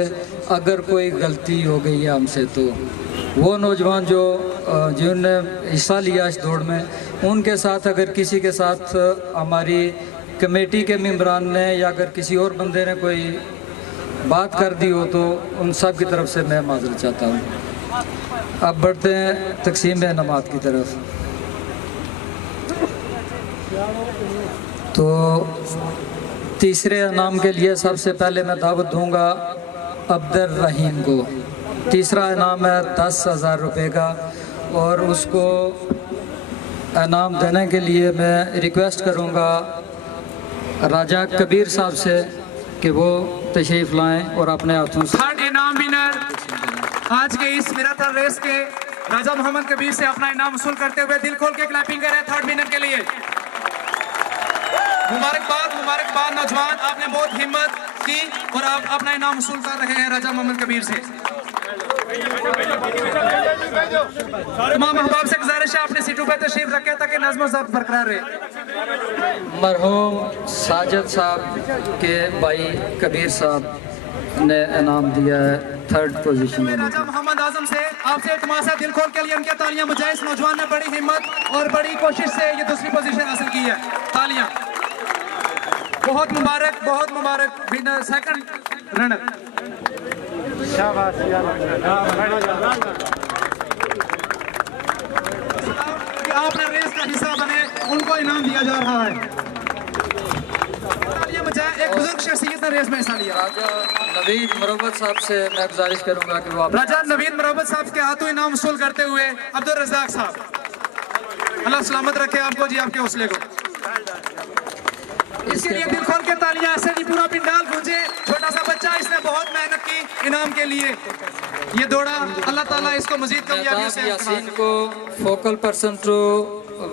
अगर कोई गलती हो गई है हमसे। तो वो नौजवान जो जिन्होंने हिस्सा लिया इस दौड़ में, उनके साथ अगर किसी के साथ हमारी कमेटी के मेंबरान ने या अगर किसी और बंदे ने कोई बात कर दी हो तो उन सब की तरफ से मैं माजरत चाहता हूँ। अब बढ़ते हैं तकसीम इनामात की तरफ। तो तीसरे इनाम के लिए सबसे पहले मैं दावत दूंगा अब्दुल रहीम को। तीसरा इनाम है 10,000 रुपये का और उसको इनाम देने के लिए मैं रिक्वेस्ट करूंगा राजा कबीर साहब से कि वो तशरीफ़ लाएं और अपने हाथों से। थर्ड इनाम विनर आज के इस मैराथन रेस के राजा मोहम्मद कबीर से अपना इनाम वसूल करते हुए दिल खोल के क्लैपिंग करें थर्ड विनर के लिए। मुबारकबाद मुबारकबाद नौजवान, आपने बहुत हिम्मत की और आप अपना इनाम वसूल कर रहे हैं राजा मोहम्मद कबीर से। तमाम अहबाब से गुजारिश है अपनी सीटों पर तशरीफ रखें ताकि नज़्म व ज़ब्त बरकरार रहे। मरहूम साजिद साहब के भाई कबीर साहब ने इनाम दिया है 3rd पोजीशन में। राजा मोहम्मद आजम से आपसे तमाशा दिल खोल के लिए उनके तालियां बजाएं। इस नौजवान ने बड़ी हिम्मत और बड़ी कोशिश से ये 2री पोजीशन हासिल की है। तालियां। बहुत मुबारक विनर सेकंड रनर। आपने रेस का हिस्सा बने उनको इनाम दिया जा रहा है। एक बुजुर्ग शख्सियत ने रेस में हिस्सा लिया। राजा नवीद मरोबत साहब से मैं गुजारिश करूंगा कि वो राजा नवीद मरोबत साहब के हाथों इनाम वसूल करते हुए अब्दुल रज़ाक साहब, अल्लाह सलामत रखे आपको जी, आपके हौसले को। इसके लिए दिल खोल के तालियां, ऐसे नहीं पूरा पिंडाल गूंजे। छोटा सा बच्चा, इसने बहुत मेहनत की इनाम के लिए ये दौड़ा। अल्लाह ताला इसको मजीद कामयाबी से यासीन को फोकल पर्सन टू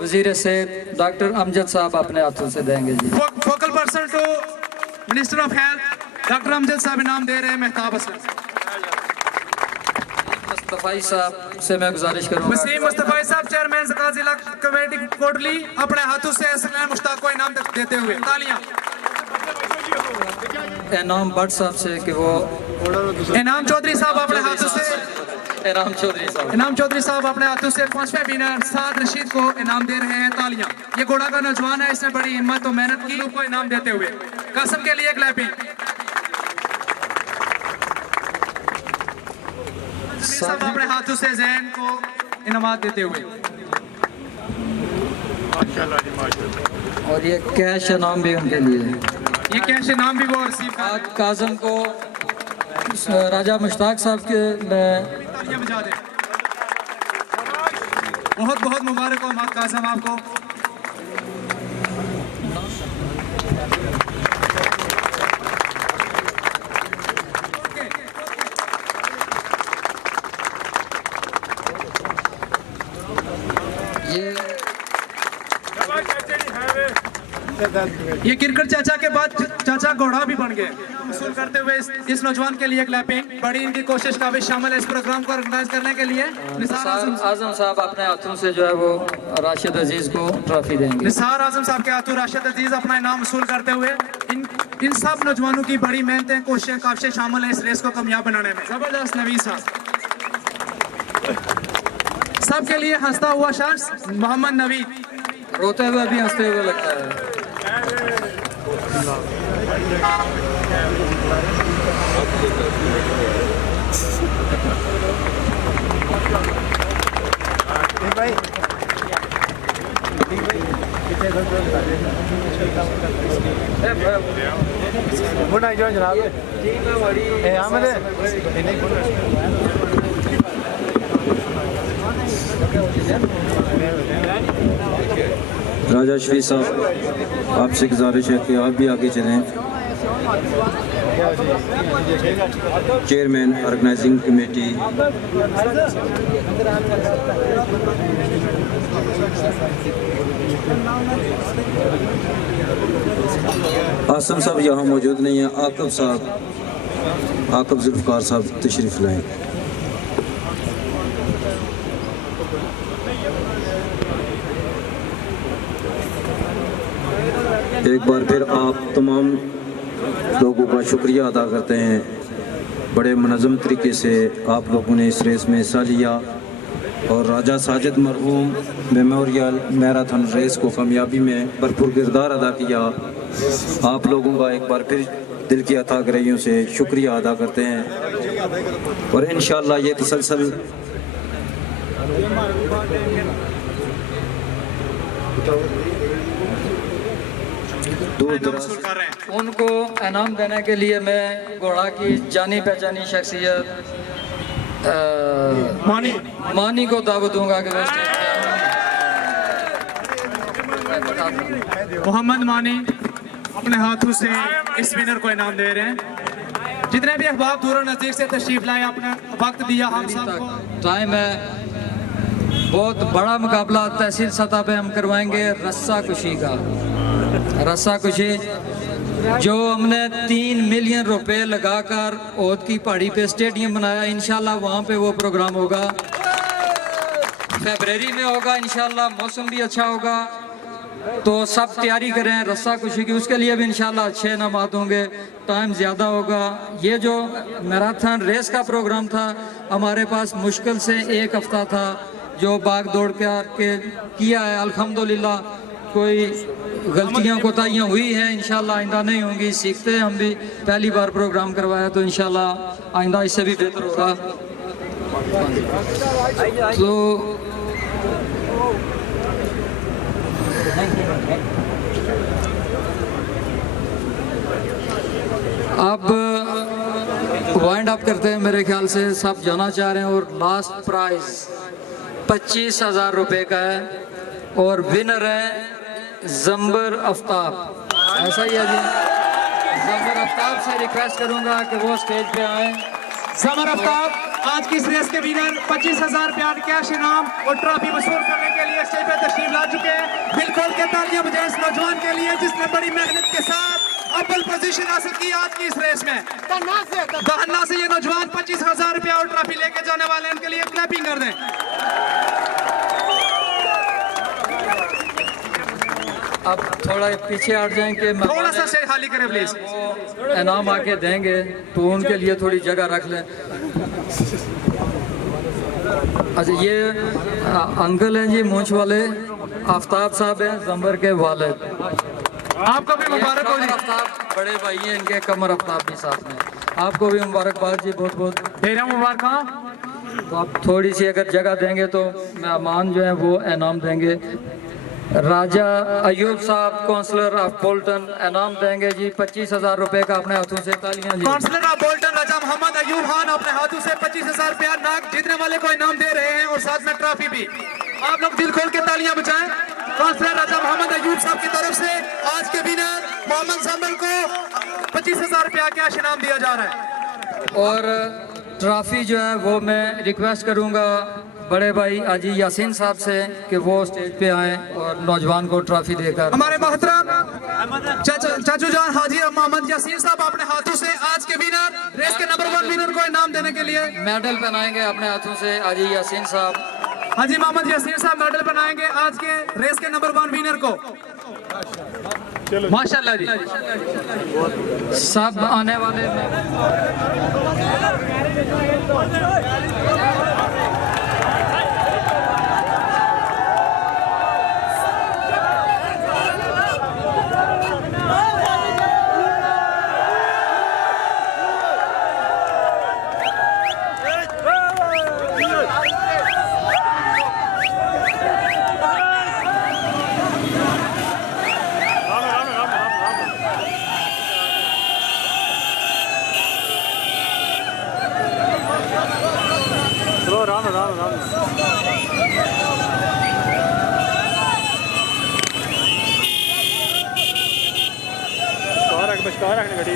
वजीर सेहत डॉक्टर अमजद साहब अपने हाथों से देंगे जी। Focal person to minister of health doctor Amjad Sahab इनाम दे रहे हैं मेहताब हसन। मुस्तफाई साहब से मैं गुजारिश करूंगा। वसीम मुस्तफाई साहब चेयरमैन ज़कात जिला कमेटी कोटली अपने हाथों से असलैन मुश्ताक को इनाम देते हुए तालियां। इनाम भट्ट साहब से कि वो इनाम चौधरी साहब अपने हाथों से इनाम चौधरी साहब अपने हाथों से 5वें विनर साद रशीद को इनाम दे रहे हैं। तालियां। ये घोड़ा का नौजवान है, इसने बड़ी हिम्मत और मेहनत की, को इनाम देते हुए कासिम के लिए क्लैपिंग। साहब अपने हाथों से जैन को इनामात देते हुए। और ये कैश इनाम भी उनके लिए, ये कैश इनाम भी वो रिसीव कर। काजम को राजा मुश्ताक साहब के बजा दे। बहुत बहुत मुबारक हो मात कासम आपको। ये क्रिकेट चाचा के बाद चाचा घोड़ा भी बन गए। वसूल करते हुए इस नौजवान के लिए क्लैपिंग। बड़ी इनकी कोशिश काबिल शामिल है इस प्रोग्राम को ऑर्गेनाइज करने के लिए। निसार आजम साहब अपने हाथों से जो है वो राशिद अजीज को ट्रॉफी देंगे। निसार आजम साहब के हाथों राशिद अजीज अपना इनाम वसूल करते हुए। इन सब नौजवानों की बड़ी मेहनतें कोशिशें काफी शामिल है इस रेस को कामयाब बनाने में। जबरदस्त नवीद साहब। सबके लिए हंसता हुआ शख्स मोहम्मद नवीद, रोते हुए भी हंसते हुए लगता है। राजा शफी साहब, आपसे गुजारिश है कि आप भी आगे चलें। चेयरमैन ऑर्गेनाइजिंग कमेटी आसम साहब यहाँ मौजूद नहीं है। आकब साहब, आकब जुल्फकार साहब तशरीफ लाएं। एक बार फिर आप तमाम लोगों का शुक्रिया अदा करते हैं। बड़े मुनज़्ज़म तरीके से आप लोगों ने इस रेस में हिस्सा लिया और राजा साजिद मरहूम मेमोरियल मैराथन रेस को कामयाबी में भरपूर किरदार अदा किया। आप लोगों का एक बार फिर दिल की अता गहराइयों से शुक्रिया अदा करते हैं और इंशाअल्लाह ये तसलसल उनको इनाम देने के लिए मैं घोड़ा की जानी पहचानी शख्सियत मानी को दावत दूंगा कि मोहम्मद मानी अपने हाथों से इस विनर को इनाम दे रहे हैं। जितने भी अहबाब दूर नजदीक से तशरीफ लाए, अपना वक्त दिया हम सबको। टाइम है, बहुत बड़ा मुकाबला तहसील सतह पे हम करवाएंगे रस्सा कुशी का। रस्सा कुशी जो हमने 3 मिलियन रुपए लगाकर ओद की पहाड़ी पे स्टेडियम बनाया, इंशाल्लाह वहाँ पे वो प्रोग्राम होगा। फरवरी में होगा इंशाल्लाह, मौसम भी अच्छा होगा तो सब तैयारी करें रस्सा कुशी की। उसके लिए भी इंशाल्लाह अच्छे इनामात होंगे, टाइम ज़्यादा होगा। ये जो मैराथन रेस का प्रोग्राम था हमारे पास मुश्किल से 1 हफ्ता था जो भाग दौड़ के किया है। अल्हम्दुलिल्लाह कोई गलतियाँ कोताहियाँ हुई हैं, इंशाल्लाह आइंदा नहीं होंगी, सीखते हैं हम भी। पहली बार प्रोग्राम करवाया तो इंशाल्लाह आइंदा इससे भी बेहतर होगा। तो अब वाइंड अप करते हैं, मेरे ख्याल से सब जाना चाह रहे हैं। और लास्ट प्राइज 25,000 रुपये का है और विनर है जंबर आफ्ताब। ऐसा ही है जी, जंबर आफ्ताब से रिक्वेस्ट करूंगा कि वो स्टेज पे आए। जमर आफ्ताब आज की इस रेस के विनर 25,000 रुपया कैश इनाम और ट्रॉफी वसूल करने के लिए स्टेज पे तशरीफ ला चुके हैं। दिल खोल के तालियां बजाएं इस नौजवान के लिए जिसने बड़ी मेहनत के साथ अव्वल पोजीशन हासिल की आज की इस रेस में। दहन्ना से ये नौजवान 25,000 रुपया और ट्रॉफी लेके जाने वाले हैं, उनके लिए क्लैपिंग कर दें। अब थोड़ा पीछे हट जाएं कि थोड़ा सा स्टेज खाली करें प्लीज। इनाम आके देंगे तो उनके लिए थोड़ी जगह रख लें। अच्छा, ये अंकल हैं जी मूंछ वाले, आफ्ताब साहब हैं, जंबर के वालिद। आपको भी मुबारक हो जी। आफ्ताब बड़े भाई हैं इनके, कमर आफ्ताब भी साथ में। आपको भी मुबारकबाद जी, बहुत बहुत ढेर मुबारक। तो आप थोड़ी सी अगर जगह देंगे तो मेहमान जो हैं वो इनाम देंगे। राजा अयूब साहब काउंसलर ऑफ बोल्टन इनाम देंगे जी 25,000 रुपए का, अपने हाथों से तालियां जी। काउंसलर ऑफ बोल्टन राजा मोहम्मद अयूब खान अपने हाथों से 25,000 रुपया नाक जीतने वाले को इनाम दे रहे हैं और साथ में ट्रॉफी भी। आप लोग दिल खोल के तालियां बजाएं। काउंसलर राजा मोहम्मद अयूब साहब की तरफ से आज के विनर मोहम्मद जंबर को 25,000 रुपया कैश इनाम दिया जा रहा है। और ट्रॉफी जो है वो मैं रिक्वेस्ट करूंगा बड़े भाई हाजी यासीन साहब से कि वो स्टेज पे आए और नौजवान को ट्रॉफी देकर। हमारे मोहतरम चाचू जान हाजी मोहम्मद यासीन साहब अपने हाथों से आज के विनर, रेस के नंबर 1 विनर को इनाम देने के लिए मेडल पहनाएंगे अपने हाथों से। हाजी यासीन साहब, हाजी मोहम्मद यासीन साहब मेडल बनाएंगे आज के रेस के नंबर 1 विनर को। माशाल्लाह जी। सब आने वाले रखने गड़ी